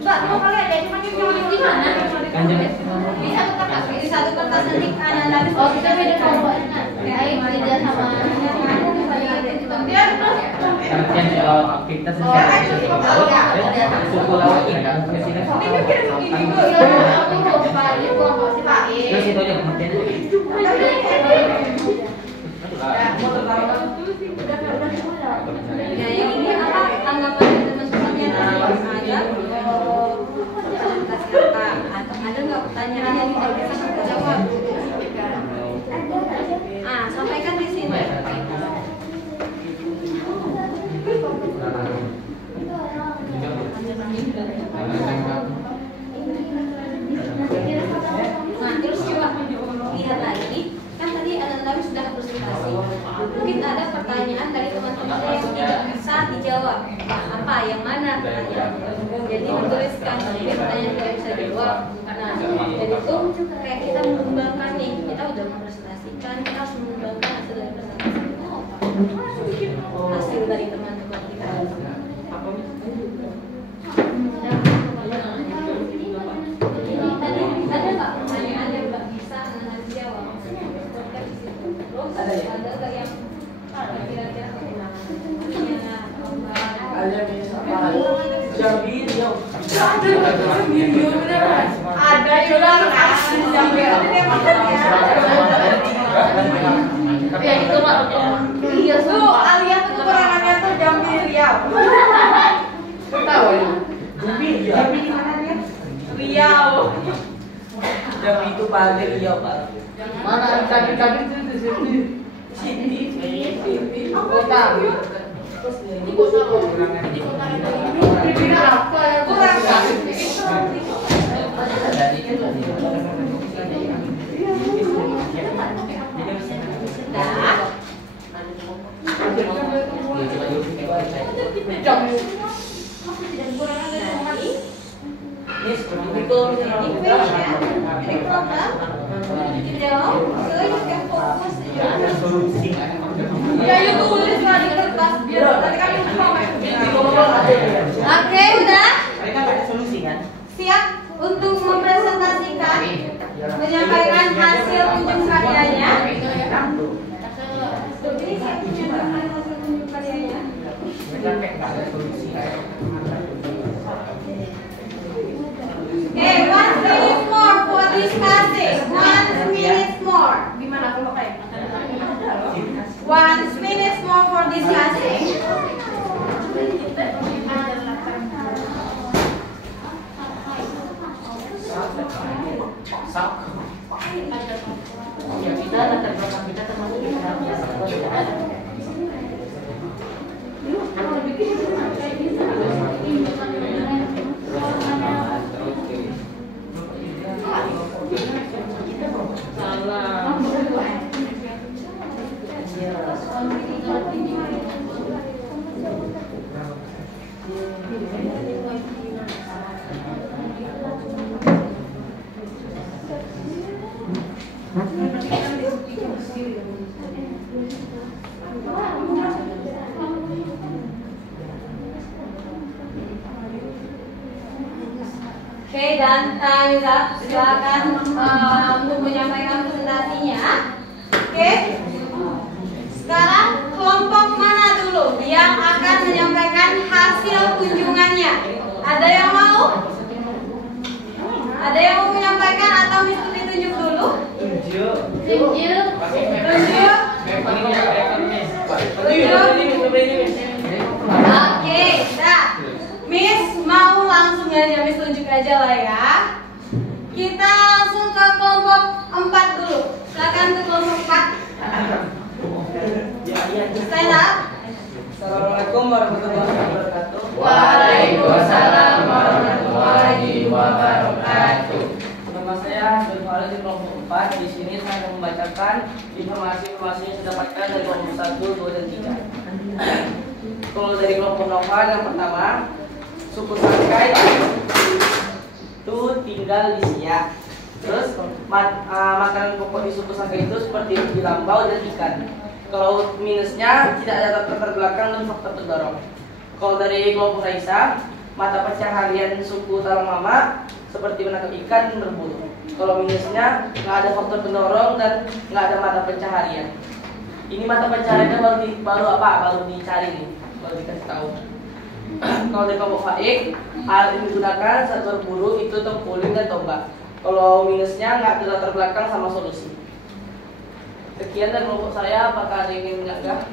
Mbak, mau kalian ada cuma di mana? Di satu kertas nanti Ananda. Oh, kita beda kelompoknya. Kayak beda sama Aktivitas terus itu aja Ya, yang ini apa tanggapan teman-temannya dari ada atau ada nggak pertanyaan yang tidak bisa kita jawab? Sampaikan di sini. Jadi pertanyaan kayak bisa dijawab. Nah, jadi itu kayak kita mengembangkan nih, kita udah mempresentasikan, kita harus mengembangkan hasil dari presentasi itu apa? Hasil dari teman-teman kita. Ada nggak pertanyaan yang nggak bisa Nana jawab? Terus ada nggak yang kira-kira Ada Jambi, ada juga Jambi. Ya itu mah. Iya Tuh, Alia tuh kekurangannya tuh Jambi Riau. tahu ya? Jambi di mana dia? Riau. Jambi itu paling Riau Pak. Mana kaki-kaki itu di situ. Siti. Kota. Di kota itu apa ya? Kurang. Ini seperti itu. Ya, you tulis lah di kertas biar nanti kan Oke, udah? Mereka nggak ada solusi kan? Siap untuk mempresentasikan, menyampaikan hasil kunjung karyanya. Jadi siap menyampaikan hasil kunjung karyanya. Mereka kayak nggak ada solusi. Okay, 1 minute more for discussing. 1 minute more. Gimana kalau kayak? 1 minute more for discussing. Ya kita latar belakang kita termasuk di Oke, dan Yuda silakan untuk menyampaikan presentasinya. Oke, sekarang kelompok mana dulu yang akan menyampaikan hasil kunjungannya? Ada yang mau? Ada yang mau menyampaikan atau mesti tunjuk dulu? Tunjuk. Tunjuk. Oke, dah. Miss mau langsung aja, Miss tunjuk aja lah ya. Kita langsung ke kelompok 4 dulu. Silakan ke kelompok 4. Stand up. Assalamualaikum warahmatullahi wabarakatuh. Waalaikumsalam warahmatullahi wabarakatuh. Nama saya Nurul di kelompok 4. Di sini saya akan membacakan informasi-informasi yang saya dapatkan dari kelompok 1, 2, dan 3. Kalau dari kelompok Nova yang pertama, suku Sangkai itu tinggal di Siak. Terus makanan pokok di suku Sangkai itu seperti lambau dan ikan. Kalau minusnya tidak ada latar belakang dan faktor terdorong. Kalau dari kelompok Raisa, mata pencaharian suku Talang Mama seperti menangkap ikan dan berburu. Kalau minusnya nggak ada faktor pendorong dan nggak ada mata pencaharian. Ini mata pencahariannya baru dicari nih, baru dikasih tahu. Kalau dari kelompok Faik, alat yang digunakan saat berburu itu tengkuling dan tombak. Kalau minusnya nggak ada latar belakang sama solusi. Sekian dari kelompok saya, apakah ada yang ingin menyanggah?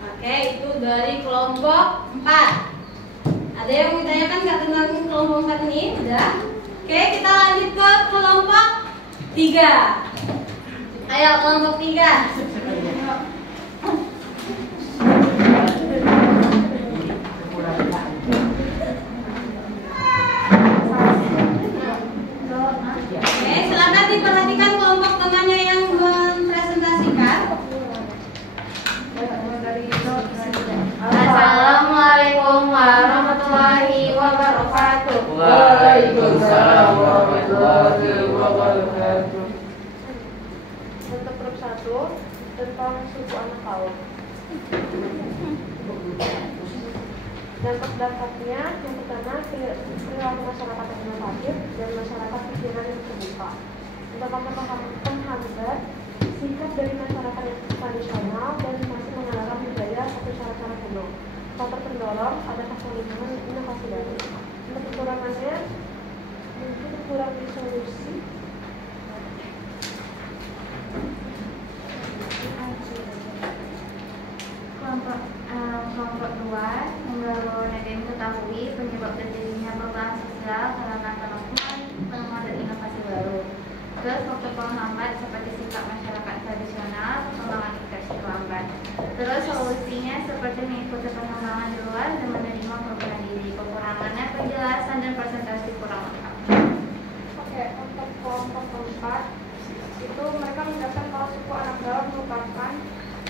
Oke, itu dari kelompok 4. Ada yang mau ditanyakan nggak tentang kelompok 4 ini? Udah. Oke, kita lanjut ke kelompok 3. Ayo kelompok 3. Oke, silakan diperhatikan kelompok temannya yang mempresentasikan. Assalamualaikum warahmatullahi wabarakatuh. Waalaikumsalam warahmatullahi wabarakatuh. Untuk grup 1 tentang suku anak laut. Dampak-dampaknya yang pertama perilaku masyarakat yang inovatif dan masyarakat pikiran yang terbuka. Untuk menghambat sikap dari masyarakat yang tradisional dan masih mengandalkan budaya atau cara-cara kuno. Faktor pendorong ada faktor lingkungan dan inovasi baru. Untuk kekurangannya mungkin kurang disolusi. Kelompok 2 menurut Nadiem mengetahui penyebab terjadinya perubahan sosial karena penemuan dan inovasi baru. Terus faktor penghambat seperti sikap masyarakat tradisional, perkembangan infeksi lambat. Terus solusinya seperti mengikuti perkembangan di luar dan menerima perubahan diri. Kekurangannya penjelasan dan presentasi kurang lengkap. Oke, untuk kelompok 4 itu mereka menjelaskan kalau suku anak dalam merupakan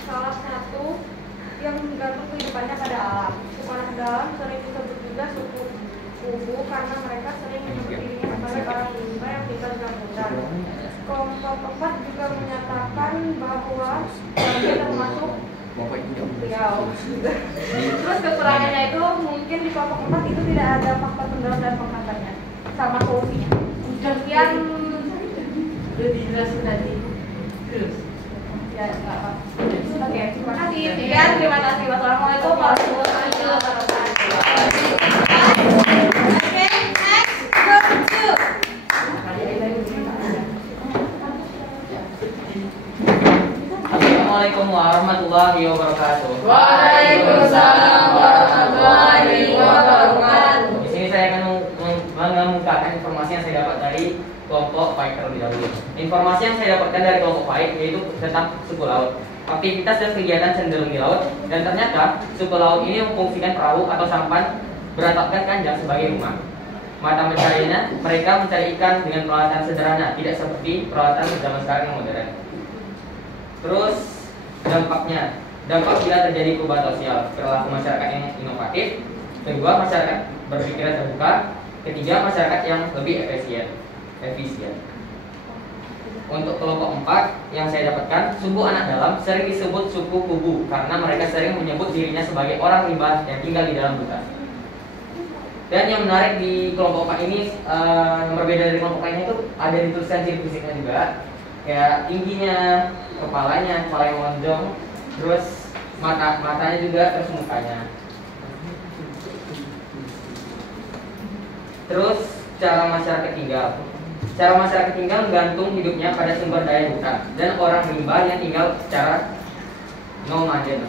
salah satu yang menggantung kehidupannya pada alam. Suku anak dalam sering disebut juga suku kubu karena mereka sering menyebut dirinya sebagai orang rimba yang tinggal di hutan. Kelompok 4 juga menyatakan bahwa dia termasuk beliau. Terus kekurangannya itu mungkin di kelompok 4 itu tidak ada faktor pendorong dan penghambatnya sama solusinya. Demikian Udah dijelasin tadi. Terus. Ya, nggak apa. Oke, terima kasih. Sekian, terima kasih. Wassalamualaikum warahmatullahi wabarakatuh. Oke, next, group 2. Assalamualaikum warahmatullahi wabarakatuh. Waalaikumsalam warahmatullahi wabarakatuh. Di sini saya akan mengemukakan informasi yang saya dapat dari kelompok Paik terlebih dahulu. Informasi yang saya dapatkan dari kelompok Paik yaitu tentang suku laut. Aktivitas dan kegiatan cenderung di laut, dan ternyata suku laut ini memfungsikan perahu atau sampan beratapkan kanjang sebagai rumah. Mata pencariannya, mereka mencari ikan dengan peralatan sederhana, tidak seperti peralatan zaman sekarang yang modern. Terus dampaknya, dampak bila terjadi perubahan sosial, perilaku masyarakat yang inovatif. Kedua, masyarakat berpikiran terbuka. Ketiga, masyarakat yang lebih efisien. Untuk kelompok 4 yang saya dapatkan, suku anak dalam sering disebut suku kubu karena mereka sering menyebut dirinya sebagai orang rimba yang tinggal di dalam hutan. Dan yang menarik di kelompok 4 ini, yang berbeda dari kelompok lainnya itu ada dituliskan ciri fisiknya juga, kayak tingginya, kepala yang lonjong, terus matanya juga, terus mukanya. Terus cara masyarakat tinggal. Cara masyarakat tinggal menggantung hidupnya pada sumber daya hutan dan orang rimba yang tinggal secara nomaden.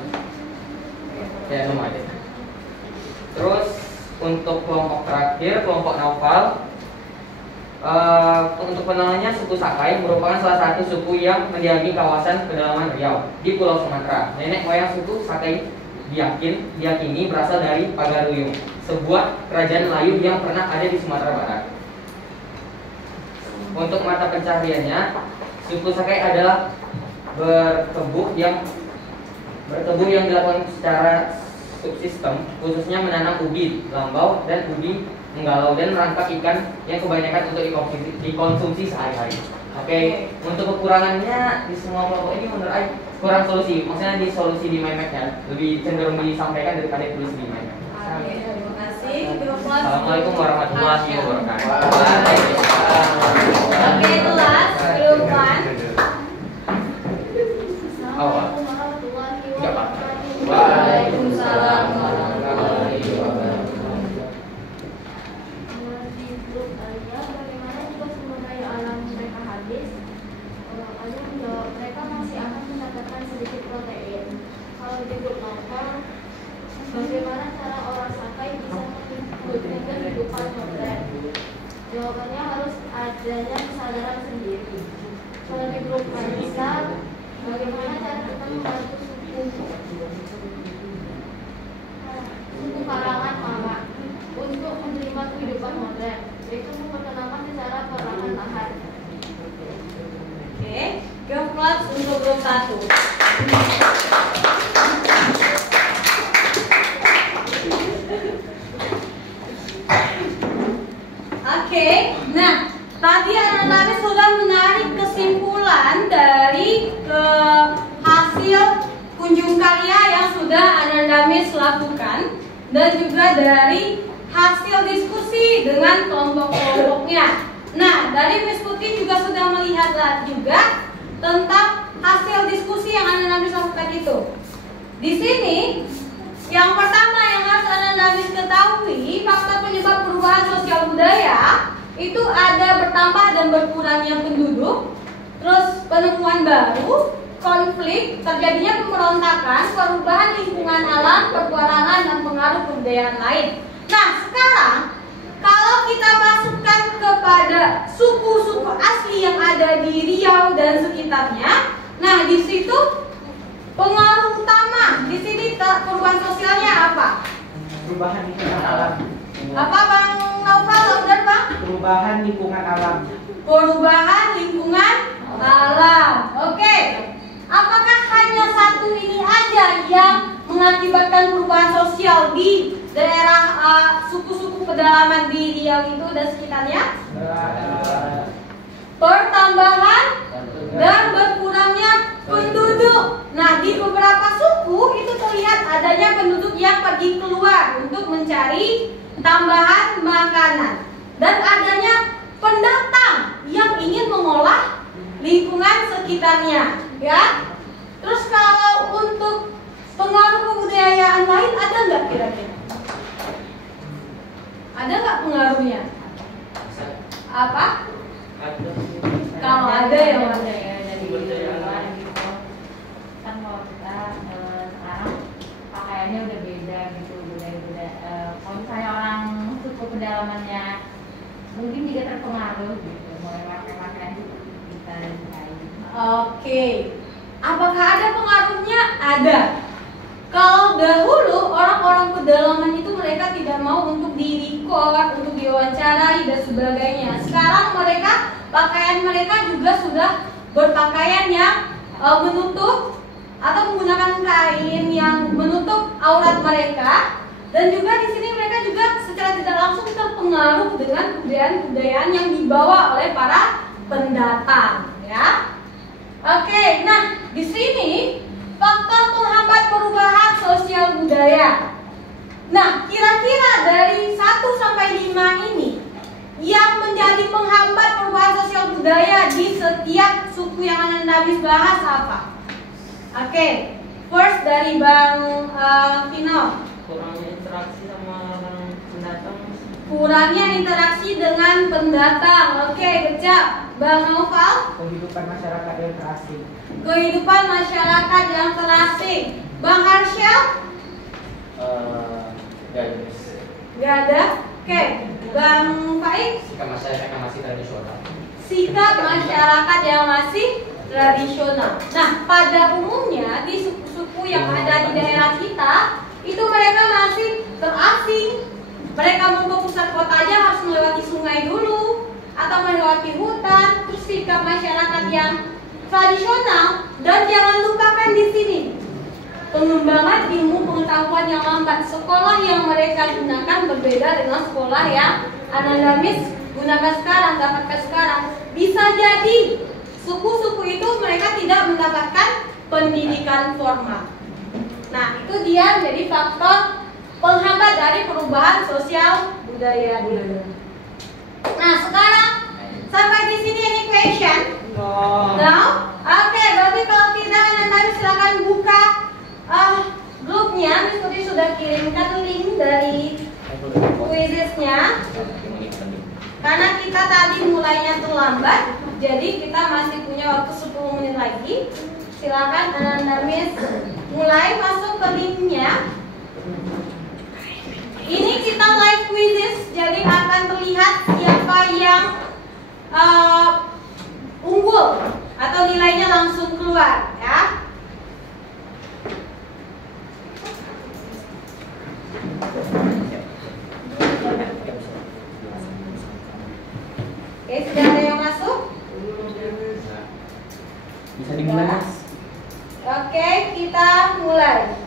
Terus untuk kelompok terakhir, kelompok Naufal, untuk penamanya suku Sakai merupakan salah satu suku yang mendiami kawasan pedalaman Riau di Pulau Sumatera. Nenek moyang suku Sakai diyakini berasal dari Pagaruyung, sebuah kerajaan Melayu yang pernah ada di Sumatera Barat. Untuk mata pencahariannya, suku Sakai adalah berkebun yang dilakukan secara subsistem, khususnya menanam ubi lambau dan ubi menggalau dan merangkap ikan yang kebanyakan untuk dikonsumsi sehari-hari. Oke, untuk kekurangannya di semua kelompok ini menurut saya kurang solusi. Maksudnya di solusi di mindmapnya lebih cenderung disampaikan daripada tulis di mindmap. Oke, terima kasih. Assalamualaikum warahmatullahi wabarakatuh. Oke, kelas group 1. Assalamualaikum warahmatullahi wabarakatuh. Waalaikumsalam warahmatullahi wabarakatuh. Di grup aja, bagaimana jika sumber daya alam mereka habis? Mereka masih akan mendapatkan sedikit protein. Kalau di grup Naufal, bagaimana cara orang Sakai bisa mengikuti kehidupan modern? Jawabannya harus adanya kesadaran sendiri. Kalau di grup Manisa, bagaimana cara kita membantu suku karangan mama untuk menerima kehidupan modern, yaitu memperkenalkan secara perangan lahan. Oke, group plus untuk grup 1. tadi anak-anak sudah menarik kesimpulan dari hasil kunjung karya yang sudah anak-anak lakukan dan juga dari hasil diskusi dengan kelompok-kelompoknya. Nah, dari Miss Putih juga sudah melihat juga tentang hasil diskusi yang anak-anak lakukan itu. Di sini, yang pertama yang harus anak-anak ketahui, faktor penyebab perubahan sosial budaya itu ada bertambah dan berkurangnya penduduk, terus penemuan baru, konflik, terjadinya pemberontakan, perubahan lingkungan alam, peperangan dan pengaruh kebudayaan lain. Nah, sekarang kalau kita masukkan kepada suku-suku asli yang ada di Riau dan sekitarnya, nah di situ pengaruh utama di sini perubahan sosialnya apa? Perubahan lingkungan alam. Apa Bang Naufal dan Bang? Perubahan lingkungan alam. Perubahan lingkungan alam. Oke. Apakah hanya satu ini aja yang mengakibatkan perubahan sosial di daerah suku-suku pedalaman di Riau itu dan sekitarnya? Pertambahan dan berkurangnya penduduk. Nah, di beberapa suku itu terlihat adanya penduduk yang pergi keluar untuk mencari tambahan makanan dan adanya pendatang yang ingin mengolah lingkungan sekitarnya, ya. Terus kalau untuk pengaruh kebudayaan lain ada nggak kira-kira? Ada nggak pengaruhnya? Apa? Kalau ada ya mana ya dari luar gitu. Kan kalau kita sekarang pakaiannya udah beda gitu, budaya-budaya. Kalau misalnya orang suku pedalamannya mungkin juga terpengaruh gitu, mulai pakai-pakaian seperti kita dan lain. Oke. Apakah ada pengaruhnya? Ada. Kalau dahulu orang-orang pedalaman itu mereka tidak mau untuk direcord, untuk diwawancarai dan sebagainya. Sekarang mereka pakaian mereka juga sudah berpakaian yang menutup atau menggunakan kain yang menutup aurat mereka, dan juga di sini mereka juga secara tidak langsung terpengaruh dengan kebudayaan-kebudayaan yang dibawa oleh para pendatang, ya. Oke, nah di sini faktor penghambat perubahan sosial budaya. Nah, kira-kira dari 1 sampai 5 ini yang menjadi penghambat perubahan sosial budaya di setiap suku yang Anda bahas apa? Oke, first dari Bang Vino. Kurangnya interaksi sama orang pendatang. Kurangnya interaksi dengan pendatang. Oke, kecap. Bang Noval. Kehidupan masyarakat yang terasing. Kehidupan masyarakat yang terasing. Bang Harsyal. Gak ada. Oke, Bang Faik. Sikap masyarakat yang masih tradisional. Sikap masyarakat yang masih tradisional. Nah, pada umumnya di suku-suku yang ada di daerah kita itu mereka masih terasing. Mereka mau ke pusat kota aja harus melewati sungai dulu atau melewati hutan. Terus sikap masyarakat yang tradisional, dan jangan lupakan di sini pengembangan ilmu pengetahuan yang lambat. Sekolah yang mereka gunakan berbeda dengan sekolah yang Anandamis gunakan sekarang, dapatkan sekarang. Bisa jadi suku-suku itu mereka tidak mendapatkan pendidikan formal. Nah, itu dia menjadi faktor penghambat dari perubahan sosial budaya. Nah, sekarang sampai di sini any question? No? Oke, berarti kalau tidak nanti silakan buka grupnya. Miss Putri sudah kirimkan link dari quizesnya. Karena kita tadi mulainya terlambat, jadi kita masih punya waktu 10 menit lagi. Silakan Anda Miss mulai masuk ke linknya. Ini kita live quizzes, jadi akan terlihat siapa yang unggul atau nilainya langsung keluar, ya. Oke, sudah ada yang masuk? Bisa dimulai, Mas? Oke, kita mulai.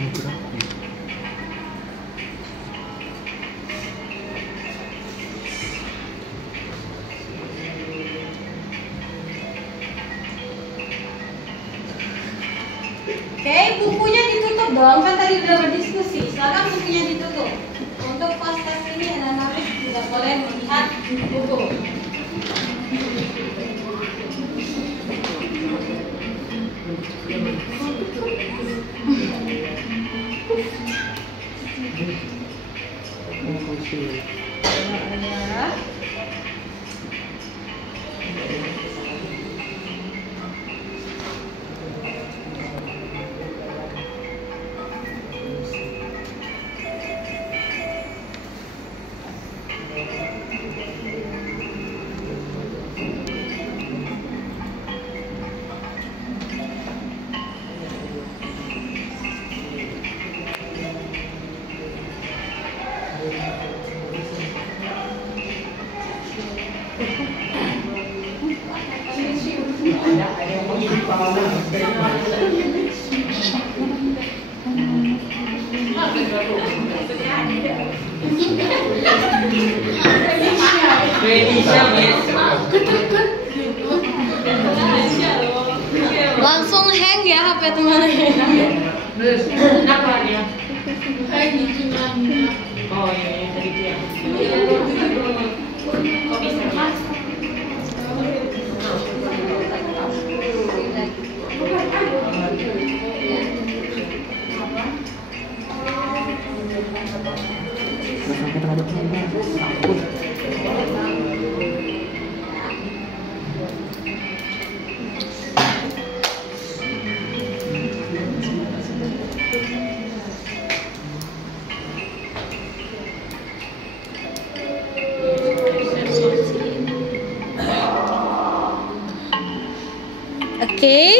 Oke, bukunya ditutup dong, kan tadi udah berdiskusi. Sekarang bukunya ditutup. Untuk pas tes ini anak-anak tidak boleh melihat buku. Langsung hang ya HP teman-teman. Kenapa dia? Oh ini tadi dia. Kok bisa mas? Oke,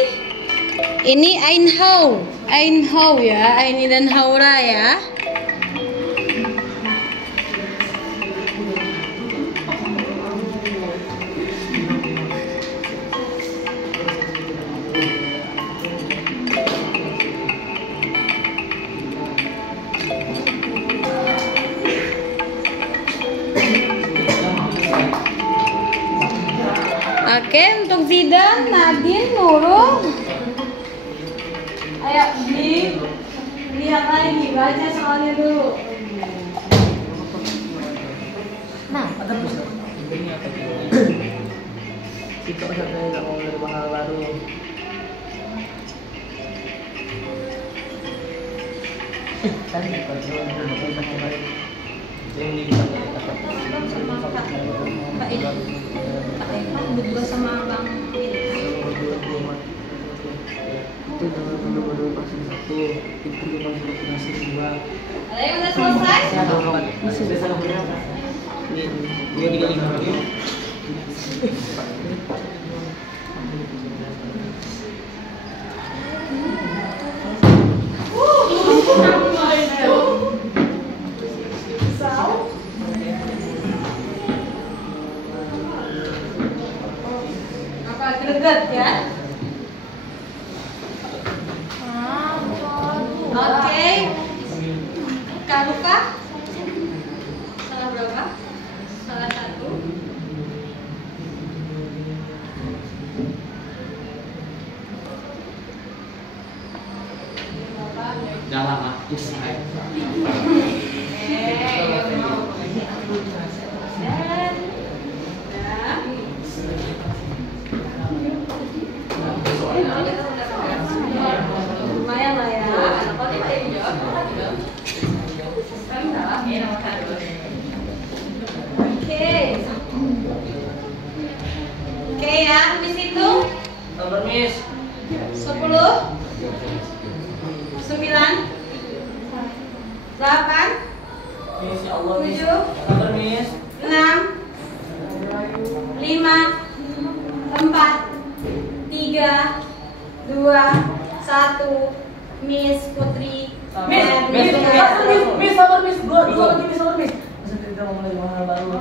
ini Ainhau ya, Aini dan Haura ya. Oke, untuk Zidan, Nadine, Nurul. Ayo, lihat lagi, baca soalnya dulu. Nah, ada bisa. Ini apa gitu? Kita sampai nggak mau belajar hal baru. Tadi kalau jual mau belajar hal baru. Ini kita sama Mbak Eva berdua sama Bang itu dengan nomor pasang 1 itu dengan vaksinasi 2. ada yang udah selesai? Masih bisa berapa? Ini 235. Greget ya. Oke. Kak Luka? Salah berapa? Salah 1. Udah lama, lumayan lah ya. Oke ya, habis itu Sabar, Miss. 10 9 8 Miss, ya Allah, Miss. 7 Sabar, Miss. 6 5 4 3 2 1 Miss Putri. Miss, sabar, Miss. Dua lagi, Miss, sabar, Miss. Masa kita mau mulai hal baru.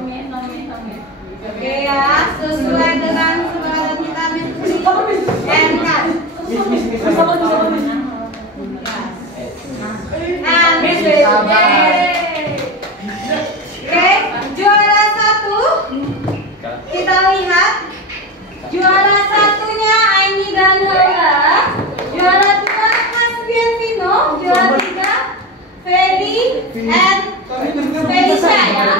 Oke ya, sesuai dengan kesepakatan kita Miss Putri. And cut. Miss, sabar, Miss. ya.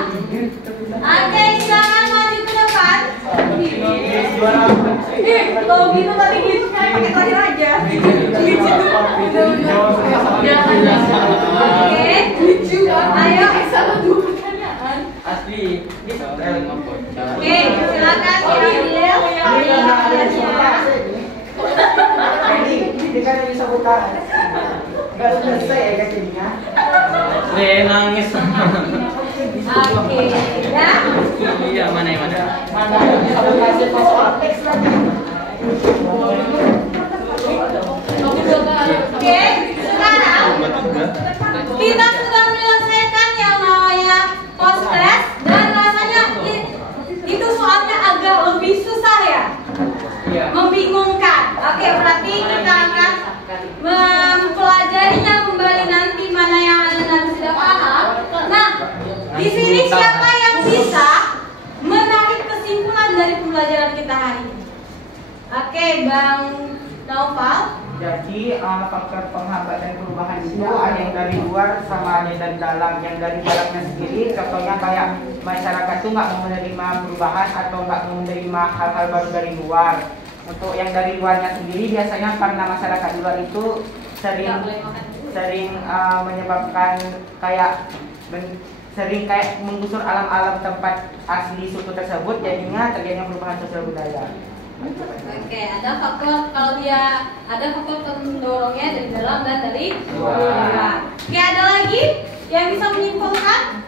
Oke, silakan maju ke depan. Kalau gitu tadi gitu kan pakai terakhir aja. Oke, lucu. Ayo, sama 2 pertanyaan. Asli. Oke, silakan diambil. Ini kan bisa buka. Enggak selesai ya kayaknya. Nangis. Oke, ya. Iya, mana? Mana bisa kasih password teks lagi. Oke, sekarang kita sudah menyelesaikan yang namanya post test dan rasanya itu soalnya agak lebih susah ya, membingungkan. Oke, berarti kita akan mempelajarinya kembali nanti mana yang Anda sudah paham. Nah, di sini siapa yang bisa menarik kesimpulan dari pembelajaran kita hari ini? Oke, Bang Naufal. Jadi faktor penghambat dan perubahan itu ada yang dari luar sama ada yang dari dalam. Yang dari dalamnya sendiri, contohnya kayak masyarakat tuh nggak mau menerima perubahan atau nggak mau menerima hal-hal baru dari luar. Untuk yang dari luarnya sendiri biasanya karena masyarakat luar itu sering menyebabkan sering kayak menggusur alam-alam tempat asli suku tersebut, jadinya terjadinya perubahan sosial budaya. Oke, ada faktor pendorongnya dari dalam dan dari luar. Oke, ada lagi yang bisa menyimpulkan?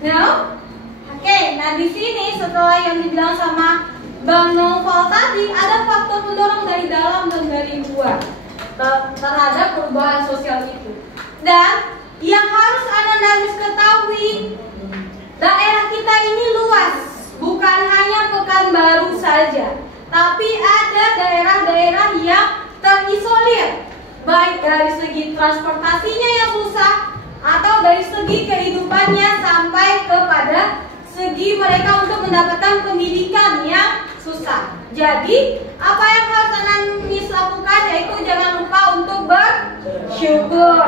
No? Oke, nah di sini setelah yang dibilang sama Bang Naufal tadi, ada faktor pendorong dari dalam dan dari luar terhadap perubahan sosial itu. Dan yang harus Anda ketahui, daerah kita ini luas. Bukan hanya Pekanbaru saja, tapi ada daerah-daerah yang terisolir, baik dari segi transportasinya yang susah, atau dari segi kehidupannya sampai kepada segi mereka untuk mendapatkan pendidikan yang susah. Jadi, apa yang harus Ananis lakukan yaitu jangan lupa untuk bersyukur.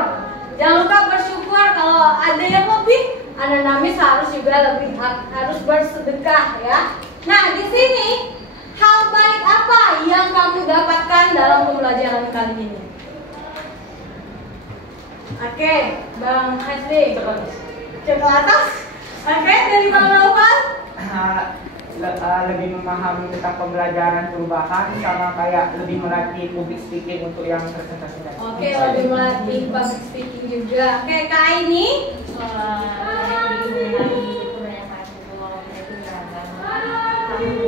Jangan lupa bersyukur kalau ada yang lebih. Ananis harus juga harus bersedekah ya. Nah, di sini hal baik apa yang kamu dapatkan dalam pembelajaran kali ini? Oke, Bang Hasri, coba ke atas. Oke, dari Bang Naufal. Lebih memahami tentang pembelajaran perubahan sama kayak lebih melatih public speaking untuk yang presentasi. Oke, lebih melatih public speaking juga. Oke, Kak ini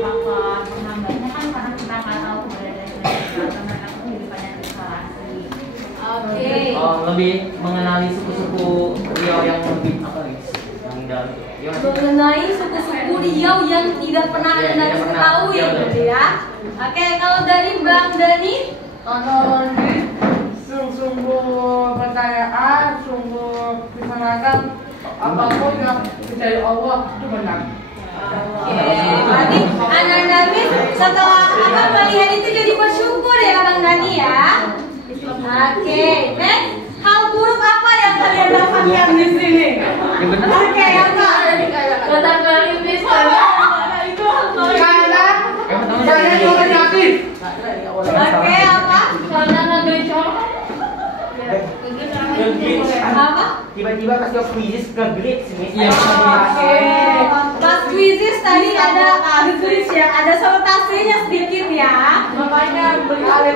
faktor penghambatnya kan karena kita nggak tahu keberadaan kehidupannya isolasi. Oke. Lebih mengenali suku-suku Riau yang lebih yang dalam. Mengenai suku-suku Riau yang tidak pernah Anda ketahui, gitu ya. Oke, kalau dari Bang Dani, sungguh percayaan, sungguh disenangkan apapun yang dari Allah itu benar. Oke, berarti Ananis setelah melihat itu jadi bersyukur ya Bang Dani ya. Oke, next, hal buruk apa yang kalian dapatkan di sini? Oke, apa? Katakan ini itu Karena saya itu negatif. Oke, apa? Karena negeri colok. Apa? Tiba-tiba kasih kuisis ke glitch nih. Oke. Pas kuisis tadi ada glitch ya, ada sabotasenya sedikit ya. Makanya beli alat.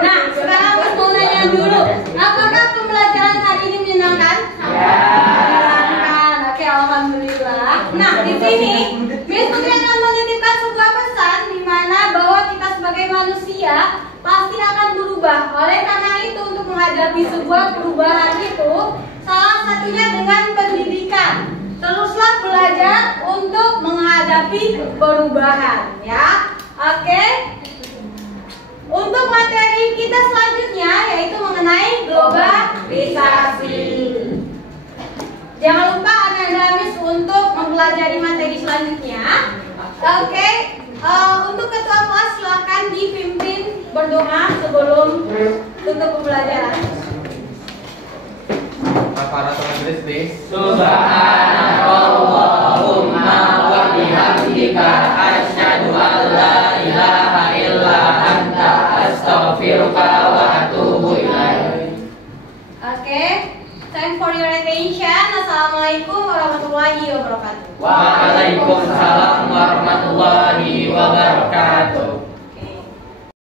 Nah, sekarang Mas mau nanya dulu, apakah pembelajaran hari ini menyenangkan? Menyenangkan. Oke, alhamdulillah. Nah, di sini Miss Putri akan menitipkan sebuah pesan di mana bahwa kita sebagai manusia pasti akan berubah. Oleh karena itu, untuk menghadapi sebuah perubahan itu, salah satunya dengan pendidikan. Teruslah belajar untuk menghadapi perubahan, ya. Oke. Untuk materi kita selanjutnya yaitu mengenai globalisasi. Jangan lupa Ananis untuk mempelajari materi selanjutnya. Oke. Untuk ketua kelas silakan dipimpin berdoa sebelum tutup pembelajaran. Kafaratul majlis. Subhanakallahumma wa bihamdika asyhadu an la ilaha illa anta astaghfiruka wa atubu ilaik. Oke, thanks for your attention. Assalamualaikum warahmatullahi wabarakatuh. Waalaikumsalam.